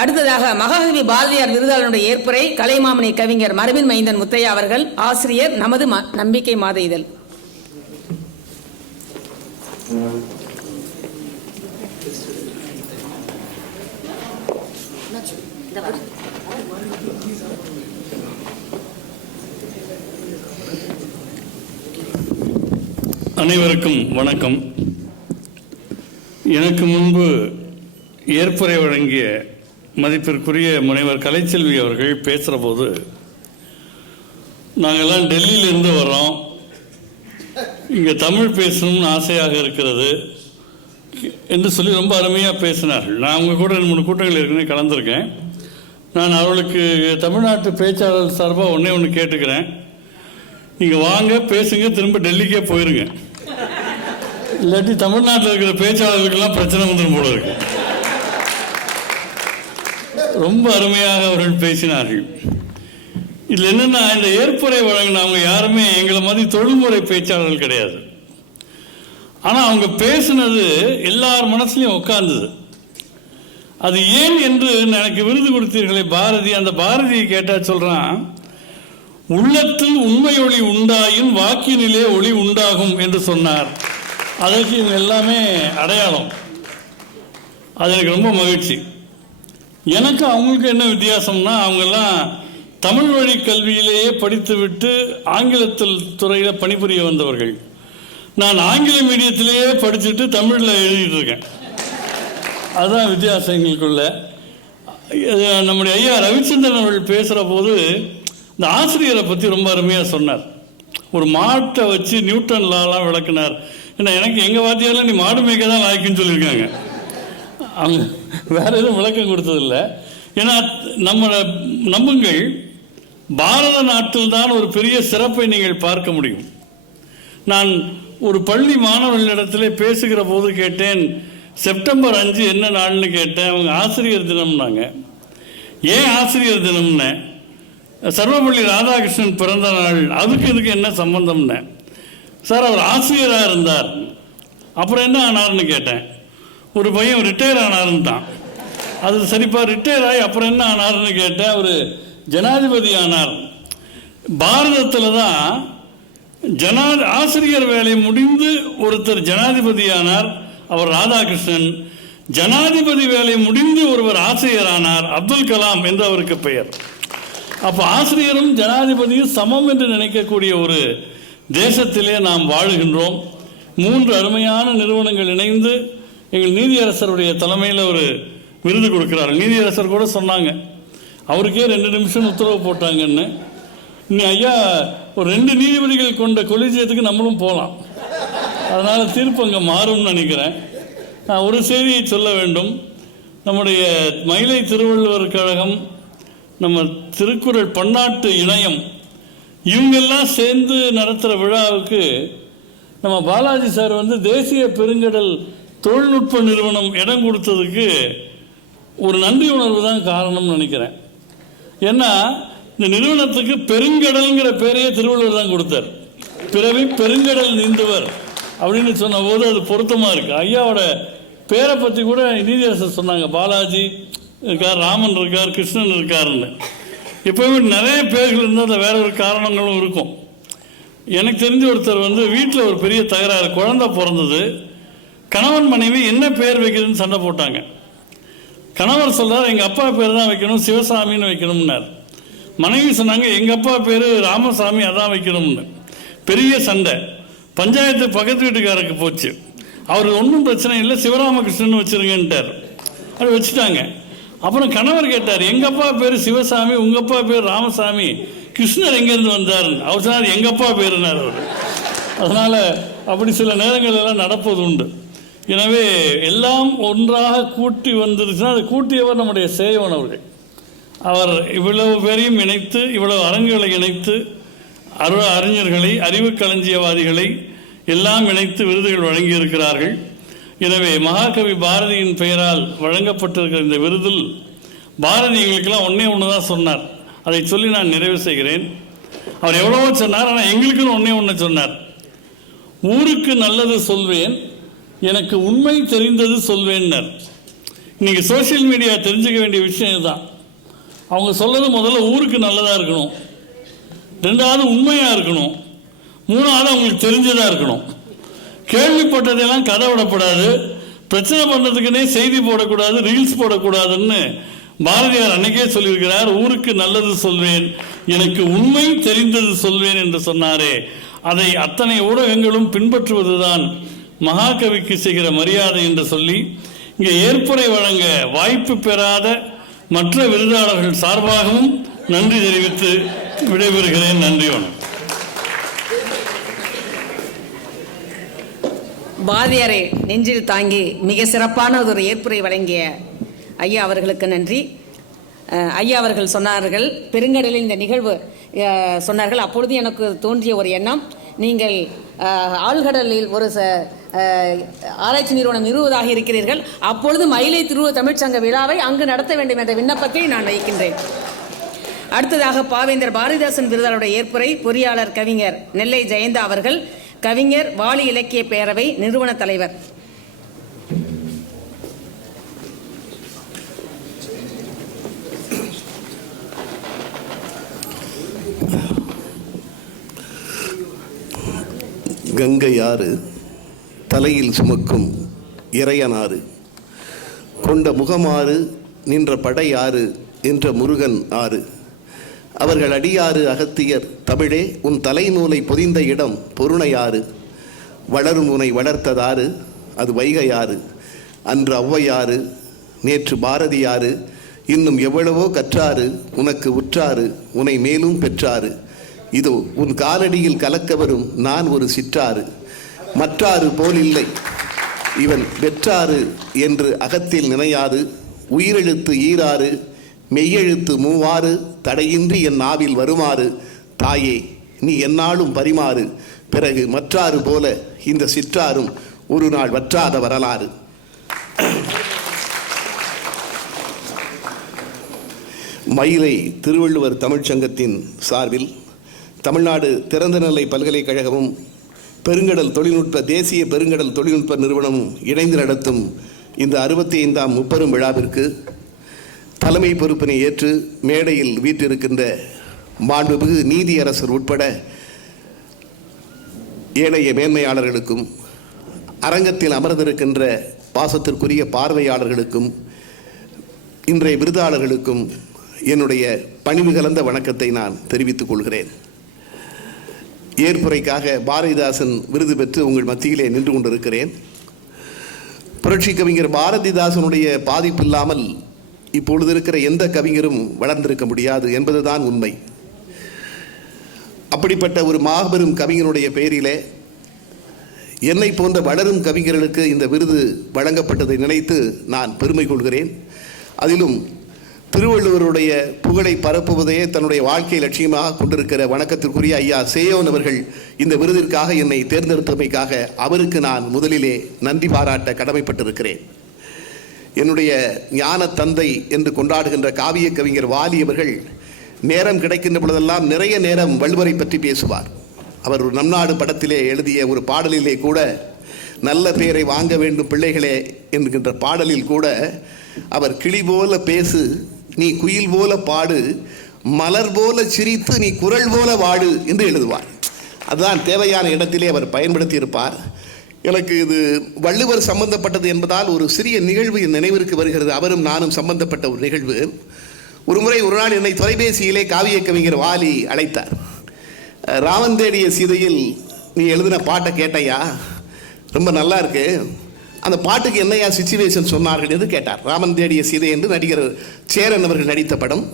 அடுத்ததாக மகாகவி பாரதியார் விருதாளனுடைய ஏற்புரை கலைமாமணி கவிஞர் மரபின் மைந்தன் முத்தையா அவர்கள், ஆசிரியர், நமது நம்பிக்கை மாத இதழ். அனைவருக்கும் வணக்கம். எனக்கு முன்பு ஏற்புரை வழங்கிய மதிப்பிற்குரிய முனைவர் கலைச்செல்வி அவர்கள் பேசுகிற போது, நாங்கள்லாம் டெல்லியிலிருந்து வரோம், இங்கே தமிழ் பேசணும்னு ஆசையாக இருக்கிறது என்று சொல்லி ரொம்ப அருமையாக பேசினார்கள். நான் அவங்க கூட 2-3 கூட்டங்கள் ஏற்கனவே கலந்துருக்கேன். நான் அவர்களுக்கு தமிழ்நாட்டு பேச்சாளர் சார்பாக ஒன்று கேட்டுக்கிறேன். நீங்கள் வாங்க, பேசுங்க, திரும்ப டெல்லிக்கே போயிருங்க. இல்லாட்டி தமிழ்நாட்டில் இருக்கிற பேச்சாளர்களுக்கெல்லாம் பிரச்சனை வந்துடும் போல இருக்கு. ரொம்ப அருமையாக அவர்கள் பேசினார்கள். இதில் என்னென்னா, இந்த ஏற்புரை வழங்கினவங்க யாருமே எங்களை மாதிரி தொழில்முறை பேச்சாளர்கள் கிடையாது. ஆனால் அவங்க பேசுனது எல்லார் மனசுலையும் உட்கார்ந்தது. அது ஏன் என்று எனக்கு விருது கொடுத்தீர்களே பாரதி, அந்த பாரதியை கேட்டால் சொல்கிறான், உள்ளத்தில் உண்மை ஒளி உண்டாயின் வாக்கினிலே ஒளி உண்டாகும் என்று சொன்னார். அதற்கு இவங்க எல்லாமே அடையாளம். அது எனக்கு ரொம்ப மகிழ்ச்சி. எனக்கு அவங்களுக்கு என்ன வித்தியாசம்னா, அவங்கெல்லாம் தமிழ் வழி கல்வியிலேயே படித்துவிட்டு ஆங்கிலத்தில் துறையில் பணிபுரிய வந்தவர்கள். நான் ஆங்கில மீடியத்திலேயே படிச்சுட்டு தமிழில் எழுதிட்டு இருக்கேன். அதுதான் வித்தியாசம் எங்களுக்குள்ள. நம்முடைய ஐயா ரவிச்சந்திரன் அவர்கள் பேசுகிற போது இந்த ஆசிரியரை பற்றி ரொம்ப அருமையாக சொன்னார். ஒரு மாட்டை வச்சு நியூட்டன் லாலாம் விளக்குனார். ஏன்னா எனக்கு எங்கள் வாத்தியாரில் நீ மாடு மேய்க்க தான் லாய்க்குன்னு சொல்லியிருக்காங்க. அவங்க வேற எதுவும் விளக்கம் கொடுத்ததில்லை. ஏன்னா நம்புங்கள், பாரத நாட்டில் தான் ஒரு பெரிய சிறப்பை நீங்கள் பார்க்க முடியும். நான் ஒரு பள்ளி மாணவர்களிடத்தில் பேசுகிற போது கேட்டேன், செப்டம்பர் 5 என்ன நாள்னு கேட்டேன். அவங்க ஆசிரியர் தினம்னாங்க. ஏன் ஆசிரியர் தினம்னு? சர்வப்பள்ளி ராதாகிருஷ்ணன் பிறந்த நாள், அதுக்கு இதுக்கு என்ன சம்பந்தம்னு. சார், அவர் ஆசிரியராக இருந்தார், அப்புறம் என்ன ஆனார்னு கேட்டேன். ஒரு பையன் ரிட்டையர் ஆனார்ன்ட்டான். அது சரிப்பா, ரிட்டையர் ஆகி அப்புறம் என்ன ஆனார்னு கேட்டேன். அவர் ஜனாதிபதி ஆனார். பாரதத்தில் தான் ஆசிரியர் வேலை முடிந்து ஒருத்தர் ஜனாதிபதி ஆனார், அவர் ராதாகிருஷ்ணன். ஜனாதிபதி வேலை முடிந்து ஒருவர் ஆசிரியர் ஆனார், அப்துல் கலாம் என்று அவருக்கு பெயர். அப்போ ஆசிரியரும் ஜனாதிபதியும் சமம் என்று நினைக்கக்கூடிய ஒரு தேசத்திலே நாம் வாழுகின்றோம். 3 அருமையான நிறுவனங்கள் இணைந்து எங்கள் நீதியரசருடைய தலைமையில் ஒரு விருது கொடுக்கிறார். நீதியரசர் கூட சொன்னாங்க, அவருக்கே 2 நிமிஷம் உத்தரவு போட்டாங்கன்னு. இன்னும் ஐயா ஒரு 2 நீதிபதிகள் கொண்ட கொலிஜியத்துக்கு நம்மளும் போகலாம். அதனால் தீர்ப்பு அங்கே மாறும்னு நினைக்கிறேன். நான் ஒரு செய்தியை சொல்ல வேண்டும். நம்முடைய மயிலை திருவள்ளுவர் கழகம், நம்ம திருக்குறள் பன்னாட்டு இணையம், இவங்கெல்லாம் சேர்ந்து நடத்துகிற விழாவுக்கு நம்ம பாலாஜி சார் தேசிய பெருங்கடல் தொழில்நுட்ப நிறுவனம் இடம் கொடுத்ததுக்கு ஒரு நன்றி உணர்வு தான் காரணம்னு நினைக்கிறேன். ஏன்னா இந்த நிறுவனத்துக்கு பெருங்கடல்ங்கிற பேரையே திருவள்ளுவர் தான் கொடுத்தார். பிறவி பெருங்கடல் நீந்துவர் அப்படின்னு சொன்ன போது அது பொருத்தமாக இருக்குது. ஐயாவோட பேரை பற்றி கூட நீதியரசர் சொன்னாங்க, பாலாஜி இருக்கார், ராமன் இருக்கார், கிருஷ்ணன் இருக்காருன்னு. எப்போவுமே நிறைய பேர்கள் இருந்தால் அது வேற ஒரு காரணங்களும் இருக்கும். எனக்கு தெரிஞ்ச ஒருத்தர் வீட்டில் ஒரு பெரிய தகராறு, குழந்தை பிறந்தது, கணவன் மனைவி என்ன பேர் வைக்கிறதுன்னு சண்டை போட்டாங்க. கணவர் சொல்கிறார் எங்கள் அப்பா பேர் தான் வைக்கணும், சிவசாமின்னு வைக்கணும்னார். மனைவி சொன்னாங்க எங்கள் அப்பா பேர் ராமசாமி, அதான் வைக்கணும்னு. பெரிய சண்டை, பஞ்சாயத்து பக்கத்து வீட்டுக்காரருக்கு போச்சு. அவர் ஒன்றும் பிரச்சனை இல்லை, சிவராமகிருஷ்ணன் வச்சுருங்கன்ட்டார். அது வச்சுட்டாங்க. அப்புறம் கணவர் கேட்டார் எங்கள் அப்பா பேர் சிவசாமி, உங்கள் அப்பா பேர் ராமசாமி, கிருஷ்ணர் எங்கேருந்து வந்தாருன்னு. அவர் சொன்னார் எங்கள் அப்பா பேருனார் அவர். அதனால் அப்படி சில நேரங்கள் எல்லாம் நடப்பது உண்டு. எனவே எல்லாம் ஒன்றாக கூட்டி வந்துருச்சுன்னா அது கூட்டியவர் நம்முடைய சேவன் அவர்கள். அவர் இவ்வளவு பேரையும் இணைத்து, இவ்வளவு அரங்குகளை இணைத்து, அறிஞர்களை, அறிவு களஞ்சியவாதிகளை எல்லாம் இணைத்து விருதுகள் வழங்கியிருக்கிறார்கள். எனவே மகாகவி பாரதியின் பெயரால் வழங்கப்பட்டிருக்கிற இந்த விருதில் பாரதி எங்களுக்கெல்லாம் ஒன்று தான் சொன்னார். அதை சொல்லி நான் நிறைவு செய்கிறேன். அவர் எவ்வளவோ சொன்னார், ஆனால் எங்களுக்குன்னு ஒன்று சொன்னார். ஊருக்கு நல்லது சொல்வேன், எனக்கு உண்மை தெரிந்தது சொல்வேன்னார். இன்னைக்கு சோசியல் மீடியா தெரிஞ்சுக்க வேண்டிய விஷயம் இதுதான். அவங்க சொல்றது முதல்ல ஊருக்கு நல்லதாக இருக்கணும், ரெண்டாவது உண்மையாக இருக்கணும், மூணாவது அவங்களுக்கு தெரிஞ்சதாக இருக்கணும். கேள்விப்பட்டதெல்லாம் கதை விடப்படாது, பிரச்சனை பண்ணுறதுக்குன்னே செய்தி போடக்கூடாது, ரீல்ஸ் போடக்கூடாதுன்னு பாரதியார் அன்னைக்கே சொல்லியிருக்கிறார். ஊருக்கு நல்லது சொல்வேன், எனக்கு உண்மை தெரிந்தது சொல்வேன் என்று சொன்னாரே, அதை அத்தனை ஊடகங்களும் பின்பற்றுவதுதான் மகாகவிக்கு செய்கிற மரியாதை என்று சொல்லி இங்கே ஏற்புரை வழங்க வாய்ப்பு பெறாத மற்ற விருதாளர்கள் சார்பாகவும் நன்றி தெரிவித்து விடைபெறுகிறேன். நன்றி, வணக்கம். பாரதியாரை நெஞ்சில் தாங்கி மிக சிறப்பான ஒரு ஏற்புரை வழங்கிய ஐயா அவர்களுக்கு நன்றி. ஐயா அவர்கள் சொன்னார்கள், பெருங்கடலில் இந்த நிகழ்வு சொன்னார்கள். அப்பொழுது எனக்கு தோன்றிய ஒரு எண்ணம், நீங்கள் ஆழ்கடலில் ஒரு ஆராய்ச்சி நிறுவனம் நிறுவுவதாக இருக்கிறீர்கள், அப்பொழுது மயிலை திருவ தமிழ்ச்சங்க விழாவை அங்கு நடத்த வேண்டும் என்ற விண்ணப்பத்தை நான் வைக்கின்றேன். அடுத்ததாக பாவேந்தர் பாரதிதாசன் விருதாளருடைய ஏற்புரை பொறியாளர் கவிஞர் நெல்லை ஜெயந்தா அவர்கள், கவிஞர் வாலி இலக்கிய பேரவை நிறுவன தலைவர். கங்கையாறு தலையில் சுமக்கும் இறையனாறு, கொண்ட முகமாறு நின்ற படையாறு என்ற முருகன் ஆறு, அவர்கள் அடியாறு அகத்தியர் தமிழே உன் தலைநூலை பொதிந்த இடம் பொருணையாறு, வளரும் உனை வளர்த்ததாறு அது வைகையாறு, அன்று ஔவையாறு நேற்று பாரதியாறு, இன்னும் எவ்வளவோ கற்றாறு உனக்கு உற்றாறு உனை மேலும் பெற்றாறு, இதோ உன் காலடியில் கலக்க வரும் நான் ஒரு சிற்றாறு, மற்றாறு போலில்லை இவன் வெற்றாறு என்று அகத்தில் நினையாது, உயிரெழுத்து ஈராறு மெய்யெழுத்து மூவாறு தடையின்றி என் நாவில் வருமாறு, தாயே நீ எந்நாளும் பரிமாறு, பிறகு மற்றாறு போல இந்த சிற்றாரும் ஒரு நாள் வற்றாத வரலாறு. மயிலை திருவள்ளுவர் தமிழ்ச்சங்கத்தின் சார்பில் தமிழ்நாடு திறந்தநிலை பல்கலைக்கழகமும் பெருங்கடல் தொழில்நுட்ப தேசிய பெருங்கடல் தொழில்நுட்ப நிறுவனமும் இணைந்து நடத்தும் இந்த 65ஆம் முப்பெரும் விழாவிற்கு தலைமை பொறுப்பினை ஏற்று மேடையில் வீற்றிருக்கின்ற மாண்புமிகு நீதியரசர் உட்பட ஏனைய மேன்மையாளர்களுக்கும் அரங்கத்தில் அமர்ந்திருக்கின்ற பாசத்திற்குரிய பார்வையாளர்களுக்கும் இன்றைய விருதாளர்களுக்கும் என்னுடைய பணிவு கலந்த வணக்கத்தை நான் தெரிவித்துக் கொள்கிறேன். ஏற்புரைக்காக பாரதிதாசன் விருது பெற்று உங்கள் மத்தியிலே நின்று கொண்டிருக்கிறேன். புரட்சி கவிஞர் பாரதிதாசனுடைய பாதிப்பில்லாமல் இப்பொழுது இருக்கிற எந்த கவிஞரும் வளர்ந்திருக்க முடியாது என்பதுதான் உண்மை. அப்படிப்பட்ட ஒரு மாபெரும் கவிஞனுடைய பெயரிலே என்னை போன்ற வளரும் கவிஞர்களுக்கு இந்த விருது வழங்கப்பட்டதை நினைத்து நான் பெருமை கொள்கிறேன். அதிலும் திருவள்ளுவருடைய புகழை பரப்புவதையே தன்னுடைய வாழ்க்கை லட்சியமாக கொண்டிருக்கிற வணக்கத்திற்குரிய ஐயா சேயோன் அவர்கள் இந்த விருதிற்காக என்னை தேர்ந்தெடுத்தமைக்காக அவருக்கு நான் முதலிலே நன்றி பாராட்ட கடமைப்பட்டிருக்கிறேன். என்னுடைய ஞான தந்தை என்று கொண்டாடுகின்ற காவிய கவிஞர் வாலி அவர்கள் நேரம் கிடைக்கின்ற பொழுதெல்லாம் நிறைய நேரம் வள்ளுவரை பற்றி பேசுவார். அவர் நம் நாடு படத்திலே எழுதிய ஒரு பாடலிலே கூட நல்ல பெயரை வாங்க வேண்டும் பிள்ளைகளே என்கின்ற பாடலில் கூட அவர் கிளி போல பேசு நீ குயில் போல பாடு மலர் போல சிரித்து நீ குரல் போல வாடு என்று எழுதுவார். அதுதான் தேவையான இடத்திலே அவர் பயன்படுத்தி இருப்பார். எனக்கு இது வள்ளுவர் சம்பந்தப்பட்டது என்பதால் ஒரு சிறிய நிகழ்வு என் நினைவிற்கு வருகிறது. அவரும் நானும் சம்பந்தப்பட்ட ஒரு நிகழ்வு. ஒரு நாள் என்னை தொலைபேசியிலே காவிய கவிஞர் வாலி அழைத்தார். ராமன் தேடிய சீதையில் நீ எழுதின பாட்டை கேட்டையா, ரொம்ப நல்லா இருக்கு, அந்த பாட்டுக்கு என்னையா சிச்சுவேஷன் சொன்னார்கள் என்று கேட்டார். ராமன் தேடிய சீதை என்று நடிகர் சேரன் அவர்கள் நடித்த படம்.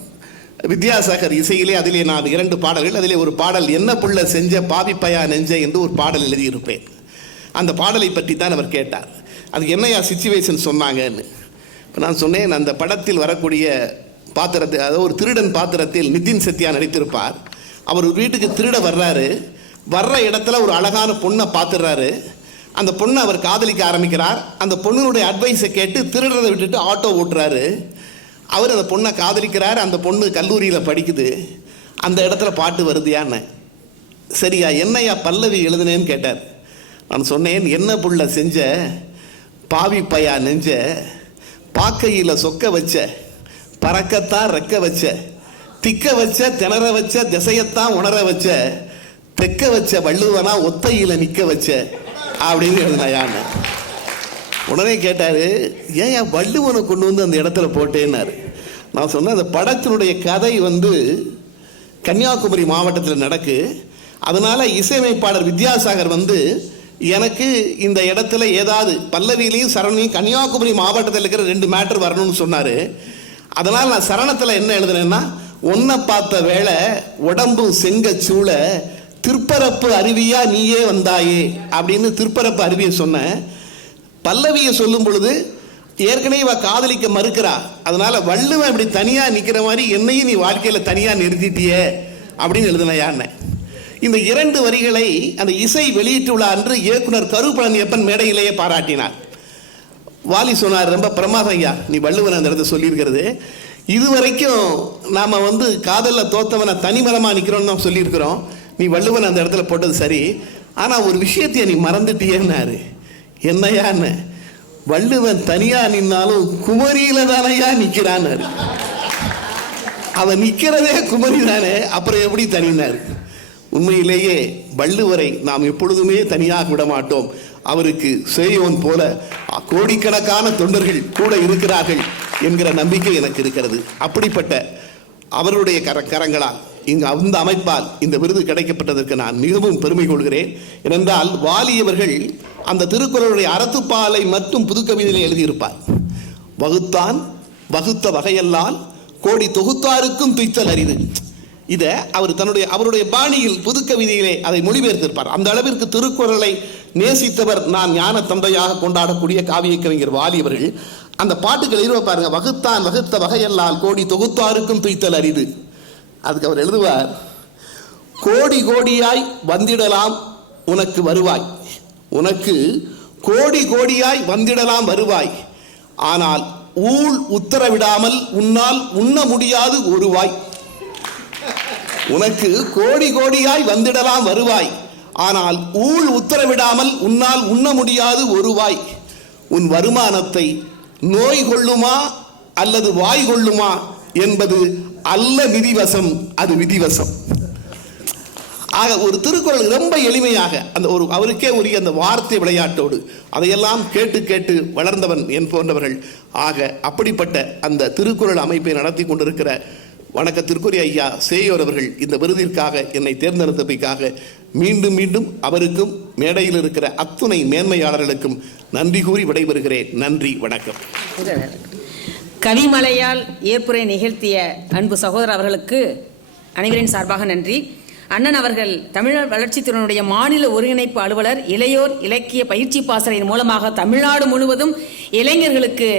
வித்யாசாகர் இசையிலே அதிலே நான் 2 பாடல்கள், அதிலே ஒரு பாடல் என்ன புள்ள செஞ்ச பாவிப்பையா நெஞ்ச என்று ஒரு பாடல் எழுதியிருப்பேன். அந்த பாடலை பற்றி தான் அவர் கேட்டார். அதுக்கு என்னையா சிச்சுவேஷன் சொன்னாங்கன்னு. இப்போ நான் சொன்னேன், அந்த படத்தில் வரக்கூடிய பாத்திரத்தில், அதாவது ஒரு திருடன் பாத்திரத்தில் நிதின் சத்யா நடித்திருப்பார். அவர் ஒரு வீட்டுக்கு திருட வர்ற இடத்துல ஒரு அழகான பொண்ணை பார்த்துடுறாரு. அந்த பொண்ணை அவர் காதலிக்க ஆரம்பிக்கிறார். அந்த பொண்ணுடைய அட்வைஸை கேட்டு திருடுறதை விட்டுட்டு ஆட்டோ ஓட்டுறாரு. அவர் அந்த பொண்ணை காதலிக்கிறார். அந்த பொண்ணு கல்லூரியில் படிக்குது. அந்த இடத்துல பாட்டு வருதியான்னு. சரியா, என்னையா பல்லவி எழுதுனேன்னு கேட்டார். நான் சொன்னேன், என்ன புள்ள செஞ்ச பாவி பையா நெஞ்ச பாக்கையில் சொக்க வச்ச பறக்கத்தான் ரெக்க வச்ச திக்க வச்ச திணற வச்ச திசையத்தான் உணர வச்ச தெக்க வச்ச வள்ளுவனா ஒத்தையில் நிற்க வச்ச அப்படின்னு எழுதினாயான்னு. உடனே கேட்டார், ஏன் வள்ளுவனை கொண்டு வந்து அந்த இடத்துல போட்டேன்னாரு. நான் சொன்னேன், அந்த படத்தினுடைய கதை கன்னியாகுமரி மாவட்டத்தில் நடக்கு. அதனால் இசையமைப்பாளர் வித்யாசாகர் எனக்கு இந்த இடத்துல ஏதாவது பல்லவியிலையும் சரணையும் கன்னியாகுமரி மாவட்டத்தில் இருக்கிற 2 மேட்டர் வரணும்னு சொன்னார். அதனால் நான் சரணத்தில் என்ன எழுதுனேன்னா, ஒன்றை பார்த்த வேளை உடம்பு செங்க சூழ திருப்பரப்பு அருவியா நீயே வந்தாயே அப்படின்னு திருப்பரப்பு அருவியை சொன்னேன். பல்லவியை சொல்லும் பொழுது ஏற்கனவே இவ காதலிக்க மறுக்கிறா. அதனால வள்ளுவன் இப்படி தனியாக நிற்கிற மாதிரி என்னையும் நீ வாழ்க்கையில் தனியாக நிறுத்திட்டியே அப்படின்னு எழுதினையான்னு. இந்த 2 வரிகளை அந்த இசை வெளியீட்டு விழா அன்று இயக்குனர் கருப்பழனியப்பன் மேடையிலேயே பாராட்டினார். வாலி சொன்னார், ரொம்ப பிரமாதம் ஐயா, நீ வள்ளுவன் அந்த இடத்த சொல்லியிருக்கிறது. இதுவரைக்கும் நாம் காதலில் தோத்தவனை தனிமரமாக நிற்கிறோன்னு சொல்லியிருக்கிறோம். நீ வள்ளுவன் அந்த இடத்துல போட்டது சரி, ஆனால் ஒரு விஷயத்தைய நீ மறந்துட்டியேன்னாரு. என்னையான்னு, வள்ளுவன் தனியாக நின்னாலும் குமரியில் தானையா நிற்கிறான்னாரு. அவன் நிற்கிறதே குமரி தானே, அப்புறம் எப்படி தனினார்? உண்மையிலேயே வள்ளுவரை நாம் எப்பொழுதுமே தனியாக விட மாட்டோம். அவருக்கு சேயோன் போல கோடிக்கணக்கான தொண்டர்கள் கூட இருக்கிறார்கள் என்கிற நம்பிக்கை எனக்கு இருக்கிறது. அப்படிப்பட்ட அவருடைய கரங்களால் அந்த அமைப்பால் இந்த விருது கிடைக்கப்பட்டதற்கு நான் மிகவும் பெருமை கொள்கிறேன். ஏனென்றால் வாலியவர்கள் அந்த திருக்குறளுடைய அறத்துப்பாலை மற்றும் புதுக்கவிதையிலே எழுதியிருப்பார். வகுத்தான் வகுத்த வகையெல்லாம் கோடி தொகுத்தாருக்கும் துய்த்தல் அரிது. இதை அவர் அவருடைய பாணியில் புதுக்கவிதையிலே அதை மொழிபெயர்த்திருப்பார். அந்த அளவிற்கு திருக்குறளை நேசித்தவர் நான் ஞான தந்தையாக கொண்டாடக்கூடிய காவிய கவிஞர் வாலியவர்கள். அந்த பாட்டுகள் எழுத பாருங்க, வகுத்தான் வகுத்த வகையெல்லாம் கோடி தொகுத்தாருக்கும் துய்த்தல் அரிது. அதுக்கு அவர் எழுதுவார், கோடி கோடியாய் வந்திடலாம் உனக்கு வருவாய், உனக்கு கோடி கோடியாய் வந்திடலாம் வருவாய், ஆனால் ஊழ் உத்தரவிடாமல் உன்னால் உண்ண முடியாது ஒருவாய். உனக்கு கோடி கோடியாய் வந்திடலாம் வருவாய், ஆனால் ஊழ் உத்தரவிடாமல் உன்னால் உண்ண முடியாது ஒருவாய். உன் வருமானத்தை நோய் கொள்ளுமா அல்லது வாய் கொள்ளுமா என்பது அல்ல விதிவசம், அது விதிவசம். ஆக ஒரு திருக்குறள் ரொம்ப எளிமையாக அந்த அவருக்கே உரிய அந்த வார்த்தை விளையாட்டோடு அதையெல்லாம் கேட்டு கேட்டு வளர்ந்தவன் என் போன்றவர்கள். ஆக அப்படிப்பட்ட அந்த திருக்குறள் அமைப்பை நடத்தி கொண்டிருக்கிற வணக்கத்திற்குரிய ஐயா சேயோர் அவர்கள் இந்த விருதிற்காக என்னை தேர்ந்தெடுத்தமைக்காக மீண்டும் மீண்டும் அவருக்கும் மேடையில் இருக்கிற அத்துணை மேன்மையாளர்களுக்கும் நன்றி கூறி விடைபெறுகிறேன். நன்றி, வணக்கம். கவிமலையால் ஏற்புரை நிகழ்த்திய அன்பு சகோதரர் அவர்களுக்கு அனைவரின் சார்பாக நன்றி. அண்ணன் அவர்கள் தமிழர் வளர்ச்சித்துறையினுடைய மாநில ஒருங்கிணைப்பு அலுவலர், இளையோர் இலக்கிய பயிற்சி பாசறையின் மூலமாக தமிழ்நாடு முழுவதும் இளைஞர்களுக்கு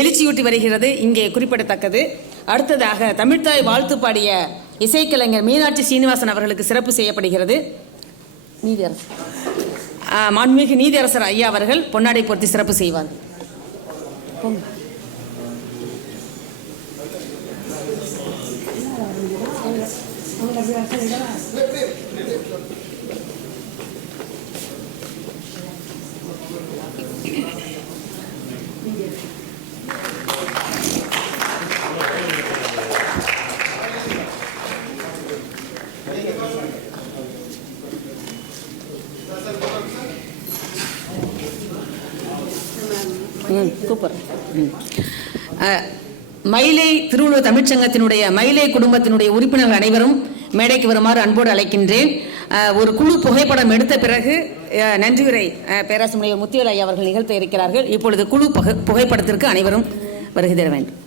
எழுச்சியூட்டி வருகிறது, இங்கே குறிப்பிடத்தக்கது. அடுத்ததாக தமிழ்த்தாய் வாழ்த்து பாடிய இசைக்கலைஞர் மீனாட்சி சீனிவாசன் அவர்களுக்கு சிறப்பு செய்யப்படுகிறது. மாண்புமிகு நீதியரசர் ஐயா அவர்கள் பொன்னாடை பொருத்தி சிறப்பு செய்வார். சூப்பர். மயிலை திருவள்ளுவர் தமிழ்ச்சங்கத்தினுடைய மயிலை குடும்பத்தினுடைய உறுப்பினர்கள் அனைவரும் மேடைக்கு வருமாறு அன்போடு அழைக்கின்றேன். ஒரு குழு புகைப்படம் எடுத்த பிறகு நன்றியுரை பேராசிரியர் முத்திவேல் ஐயா அவர்கள் நிகழ்த்த இருக்கிறார்கள். இப்பொழுது குழு புகைப்படத்திற்கு அனைவரும் வருகை தர வேண்டும்.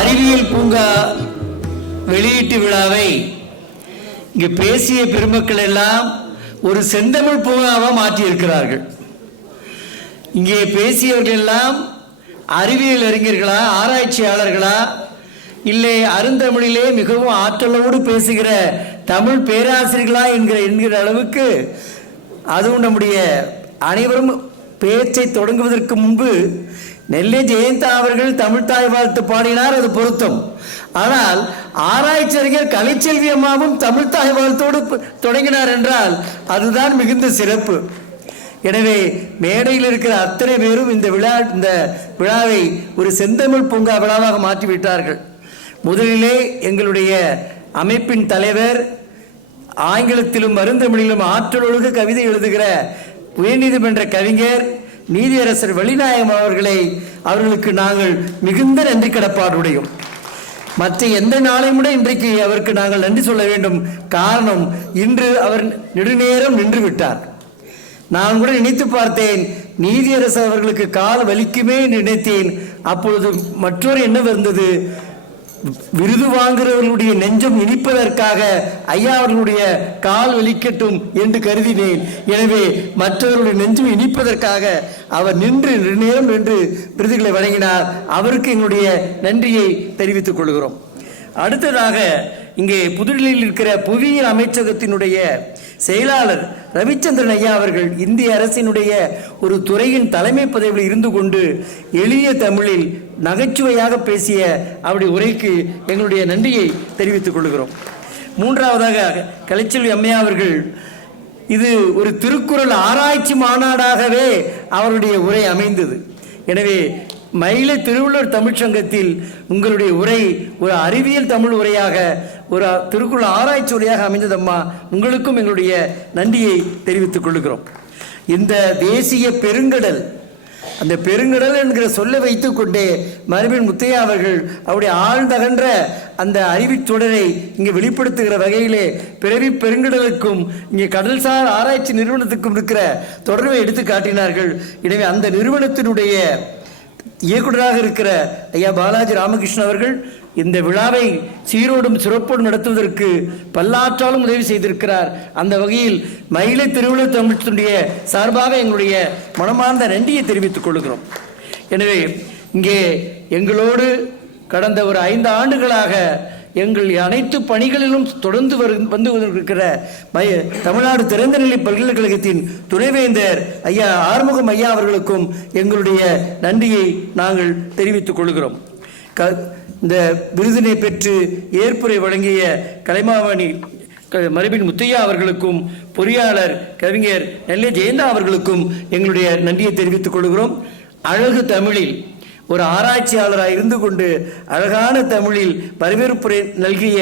அறிவியல் பூங்கா வெளியீட்டு விழாவை இங்கு பேசிய பெருமக்கள் எல்லாம் ஒரு செந்தமிழ் பூங்காவாக மாற்றியிருக்கிறார்கள். இங்கே பேசியவர்கள் எல்லாம் அறிவியல் அறிஞர்களா, ஆராய்ச்சியாளர்களா, இல்லை அருந்தமிழிலே மிகவும் ஆற்றலோடு பேசுகிற தமிழ் பேராசிரியர்களா என்கிற அளவுக்கு, அதுவும் நம்முடைய அனைவரும் பேச்சை தொடங்குவதற்கு முன்பு நெல்லை ஜெயந்தா அவர்கள் தமிழ் தாய் வாழ்த்து பாடினார், அது பொருத்தம். ஆனால் ஆராய்ச்சியறிஞர் கலைச்செல்வி அம்மாவும் தமிழ் தாய் வாழ்த்தோடு தொடங்கினார் என்றால் அதுதான் மிகுந்த சிறப்பு. எனவே மேடையில் இருக்கிற அத்தனை பேரும் இந்த விழாவை ஒரு செந்தமிழ் பூங்கா விழாவாக மாற்றிவிட்டார்கள். முதலிலே எங்களுடைய அமைப்பின் தலைவர், ஆங்கிலத்திலும் அருந்தமிழிலும் ஆற்றலொழுகு கவிதை எழுதுகிற உயர்நீதிமன்ற கவிஞர் நீதியரசர் வெளிநாயகம் அவர்களுக்கு நாங்கள் மிகுந்த நன்றி கடப்பாடுடையும். மற்ற எந்த நாளையும் விட இன்றைக்கு அவருக்கு நாங்கள் நன்றி சொல்ல வேண்டும். காரணம், இன்று அவர் நெடுநேரம் நின்று விட்டார். நான் கூட நினைத்து பார்த்தேன், நீதியரசர் அவர்களுக்கு கால் வலிக்குமே நினைத்தேன். அப்பொழுது மற்றொரு எண்ணம் இருந்தது, விருது வாங்குகிறவர்களுடைய நெஞ்சம் இனிப்பதற்காக ஐயா அவர்களுடைய கால் வலிக்கட்டும் என்று கருதினேன். எனவே மற்றவர்களுடைய நெஞ்சம் இனிப்பதற்காக அவர் நேரம் நின்று விருதுகளை வழங்கினார். அவருக்கு எங்களுடைய நன்றியை தெரிவித்துக் கொள்கிறோம். அடுத்ததாக இங்கே புதுடில்லியில் இருக்கிற புவியியல் அமைச்சகத்தினுடைய செயலாளர் ரவிச்சந்திரன் ஐயா அவர்கள் இந்திய அரசினுடைய ஒரு துறையின் தலைமை பதவியில் இருந்து கொண்டு எளிய தமிழில் நகைச்சுவையாக பேசிய அவருடைய உரைக்கு எங்களுடைய நன்றியை தெரிவித்துக் கொள்கிறோம். மூன்றாவதாக கலைச்செல்வி அம்மையா அவர்கள், இது ஒரு திருக்குறள் ஆராய்ச்சி மாநாடாகவே அவருடைய உரை அமைந்தது. எனவே மயிலை திருவள்ளுவர் தமிழ்ச்சங்கத்தில் உங்களுடைய உரை ஒரு அறிவியல் தமிழ் உரையாக, ஒரு திருக்குறள் ஆராய்ச்சி உரையாக அமைந்ததம்மா. உங்களுக்கும் எங்களுடைய நன்றியை தெரிவித்துக் கொள்கிறோம். இந்த தேசிய பெருங்கடல், அந்த பெருங்கடல் என்கிற சொல்லை வைத்துக் கொண்டே மரபின் முத்தையா அவர்கள் அவருடைய ஆழ்ந்தகன்ற அந்த அறிவிச்சொடரை இங்கே வெளிப்படுத்துகிற வகையிலே பிறவி பெருங்கடலுக்கும் இங்கே கடல்சார் ஆராய்ச்சி நிறுவனத்துக்கும் இருக்கிற தொடர்பை எடுத்து காட்டினார்கள். எனவே அந்த நிறுவனத்தினுடைய இயக்குநராக இருக்கிற ஐயா பாலாஜி ராமகிருஷ்ணன் அவர்கள் இந்த விழாவை சீரோடும் சிறப்போடும் நடத்துவதற்கு பல்லாற்றாலும் உதவி செய்திருக்கிறார். அந்த வகையில் மயிலை திருவள்ளுவர் தமிழத்தினுடைய சார்பாக எங்களுடைய மனமார்ந்த நன்றியை தெரிவித்துக் கொள்கிறோம். எனவே இங்கே எங்களோடு கடந்த ஒரு 5 ஆண்டுகளாக எங்கள் அனைத்து பணிகளிலும் தொடர்ந்து வந்து கொண்டிருக்கிற தமிழ்நாடு திறந்தநிலை பல்கலைக்கழகத்தின் துணைவேந்தர் ஐயா ஆறுமுகம் ஐயா அவர்களுக்கும் எங்களுடைய நன்றியை நாங்கள் தெரிவித்துக் கொள்கிறோம். இந்த விருதினை பெற்று ஏற்புரை வழங்கிய கலைமாமணி மரபின் முத்தையா அவர்களுக்கும் பொறியாளர் கவிஞர் நெல்லை ஜெயந்தா அவர்களுக்கும் எங்களுடைய நன்றியை தெரிவித்துக் கொள்கிறோம். அழகு தமிழில் ஒரு ஆராய்ச்சியாளராக இருந்து கொண்டு அழகான தமிழில் வரவேற்புரை நல்கிய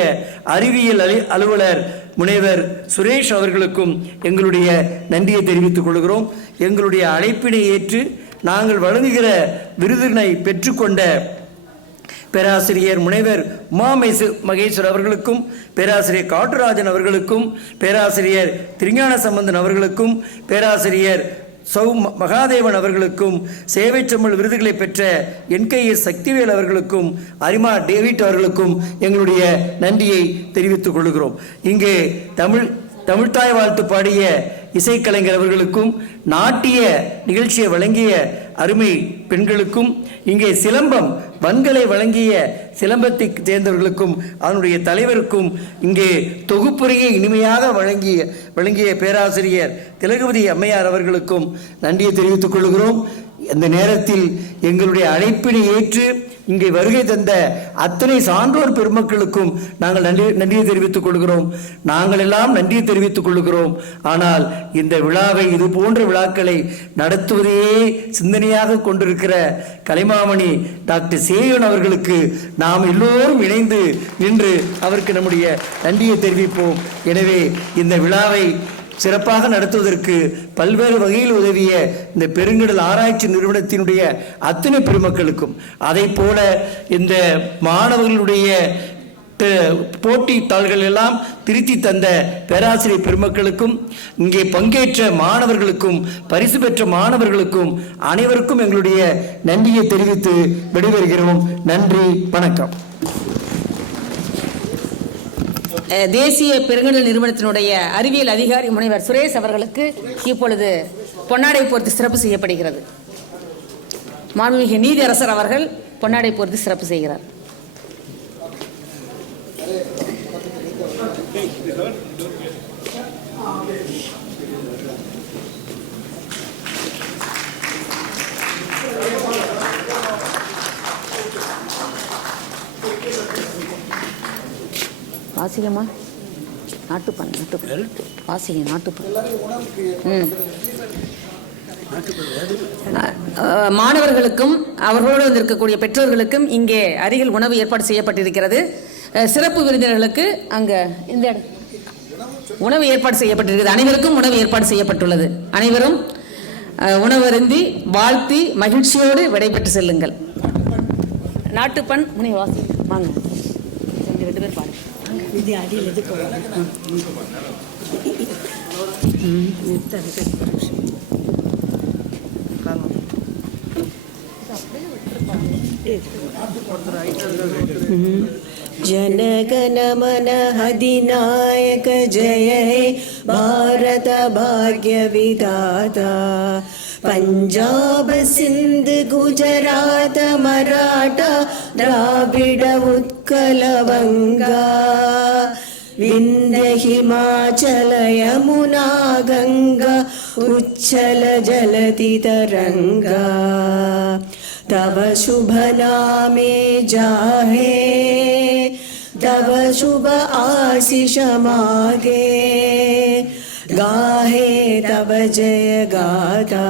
அறிவியல் அலுவலர் முனைவர் சுரேஷ் அவர்களுக்கும் எங்களுடைய நன்றியை தெரிவித்துக் கொள்கிறோம். எங்களுடைய அழைப்பினை ஏற்று நாங்கள் வழங்குகிற விருதினை பெற்றுக்கொண்ட பேராசிரியர் முனைவர் உமா மகேஸ்வர் அவர்களுக்கும், பேராசிரியர் காட்டுராஜன் அவர்களுக்கும், பேராசிரியர் திருஞான சம்பந்தன் அவர்களுக்கும், பேராசிரியர் சௌ மகாதேவன் அவர்களுக்கும் சேவை செம்மல் விருதுகளை பெற்ற NKS சக்திவேல் அவர்களுக்கும் அரிமா டேவிட் அவர்களுக்கும் எங்களுடைய நன்றியை தெரிவித்துக் கொள்கிறோம். இங்கே தமிழ்தாய் வாழ்த்து பாடிய இசைக்கலைஞர் அவர்களுக்கும் நாட்டிய நிகழ்ச்சியை வழங்கிய அருமை பெண்களுக்கும் இங்கே சிலம்பம் வன்களை வழங்கிய சிலம்பத்தை சேர்ந்தவர்களுக்கும் அதனுடைய தலைவருக்கும் இங்கே தொகுப்புரையை இனிமையாக வழங்கிய பேராசிரியர் திலகவதி அம்மையார் அவர்களுக்கும் நன்றியை தெரிவித்துக் கொள்கிறோம். இந்த நேரத்தில் எங்களுடைய அழைப்பினை ஏற்று இங்கே வருகை தந்த அத்தனை சான்றோர் பெருமக்களுக்கும் நாங்கள் நன்றியை தெரிவித்துக் கொள்கிறோம். நாங்கள் எல்லாம் நன்றியை தெரிவித்துக் கொள்கிறோம். ஆனால் இந்த விழாவை இது போன்ற விழாக்களை நடத்துவதையே சிந்தனையாக கொண்டிருக்கிற கலைமாமணி டாக்டர் சேயன் அவர்களுக்கு நாம் எல்லோரும் இணைந்து நின்று அவருக்கு நம்முடைய நன்றியை தெரிவிப்போம். எனவே இந்த விழாவை சிறப்பாக நடத்துவதற்கு பல்வேறு வகையில் உதவிய இந்த பெருங்கடல் ஆராய்ச்சி நிறுவனத்தினுடைய அத்தனை பெருமக்களுக்கும், அதை போல இந்த மாணவர்களுடைய போட்டி தாள்கள் எல்லாம் திருத்தி தந்த பேராசிரியர் பெருமக்களுக்கும், இங்கே பங்கேற்ற மாணவர்களுக்கும், பரிசு பெற்ற மாணவர்களுக்கும் அனைவருக்கும் எங்களுடைய நன்றியை தெரிவித்து விடைபெறுகிறோம். நன்றி, வணக்கம். தேசிய பெருங்கடல் நிறுவனத்தினுடைய அறிவியல் அதிகாரி முனைவர் சுரேஷ் அவர்களுக்கு இப்பொழுது பொன்னாடை போர்த்தி சிறப்பு செய்யப்படுகிறது. மாண்புமிகு நீதியரசர் அவர்கள் பொன்னாடை போர்த்தி சிறப்பு செய்கிறார். வாசிகமா நாட்டுப்பண் வாசிக நாட்டுப்பண். மாணவர்களுக்கும் அவர்களோடு வந்திருக்கக்கூடிய பெற்றோர்களுக்கும் இங்கே அருகில் உணவு ஏற்பாடு செய்யப்பட்டிருக்கிறது. சிறப்பு விருந்தினர்களுக்கு அங்கே இந்த உணவு ஏற்பாடு செய்யப்பட்டிருக்கிறது. அனைவருக்கும் உணவு ஏற்பாடு செய்யப்பட்டுள்ளது. அனைவரும் உணவருந்தி வாழ்த்தி மகிழ்ச்சியோடு விடைபெற்று செல்லுங்கள். நாட்டுப்பண் முனை வாசி வாங்க, 2 பேர் பாருங்க. இது அடியில் இது जनगण मन अधिनायक जय हे भारत भाग्य विधाता पंजाब सिंध गुजरात मराठा द्राविड उत्कल वंगा विंध्य हिमाचल यमुना गंगा उच्छल जलति तरंगा तव शुभ नामे जाहे तव शुभ आशीष मागे गाहे तव जय गाथा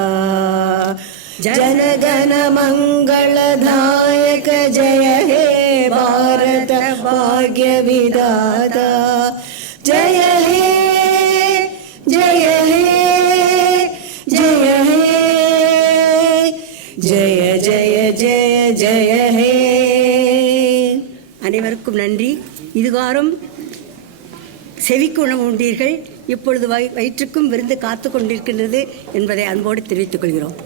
जनगण मंगलदायक जय हे भारत भाग्य विधाता जय हे जय हे जय हे जय जय जय जय हे. அனைவருக்கும் நன்றி. இதுகாரும் செவிக்கு உணவு உண்டீர்கள், இப்பொழுது வயிற்றுக்கும் விருந்து காத்து கொண்டிருக்கின்றது என்பதை அன்போடு தெரிவித்துக் கொள்கிறோம்.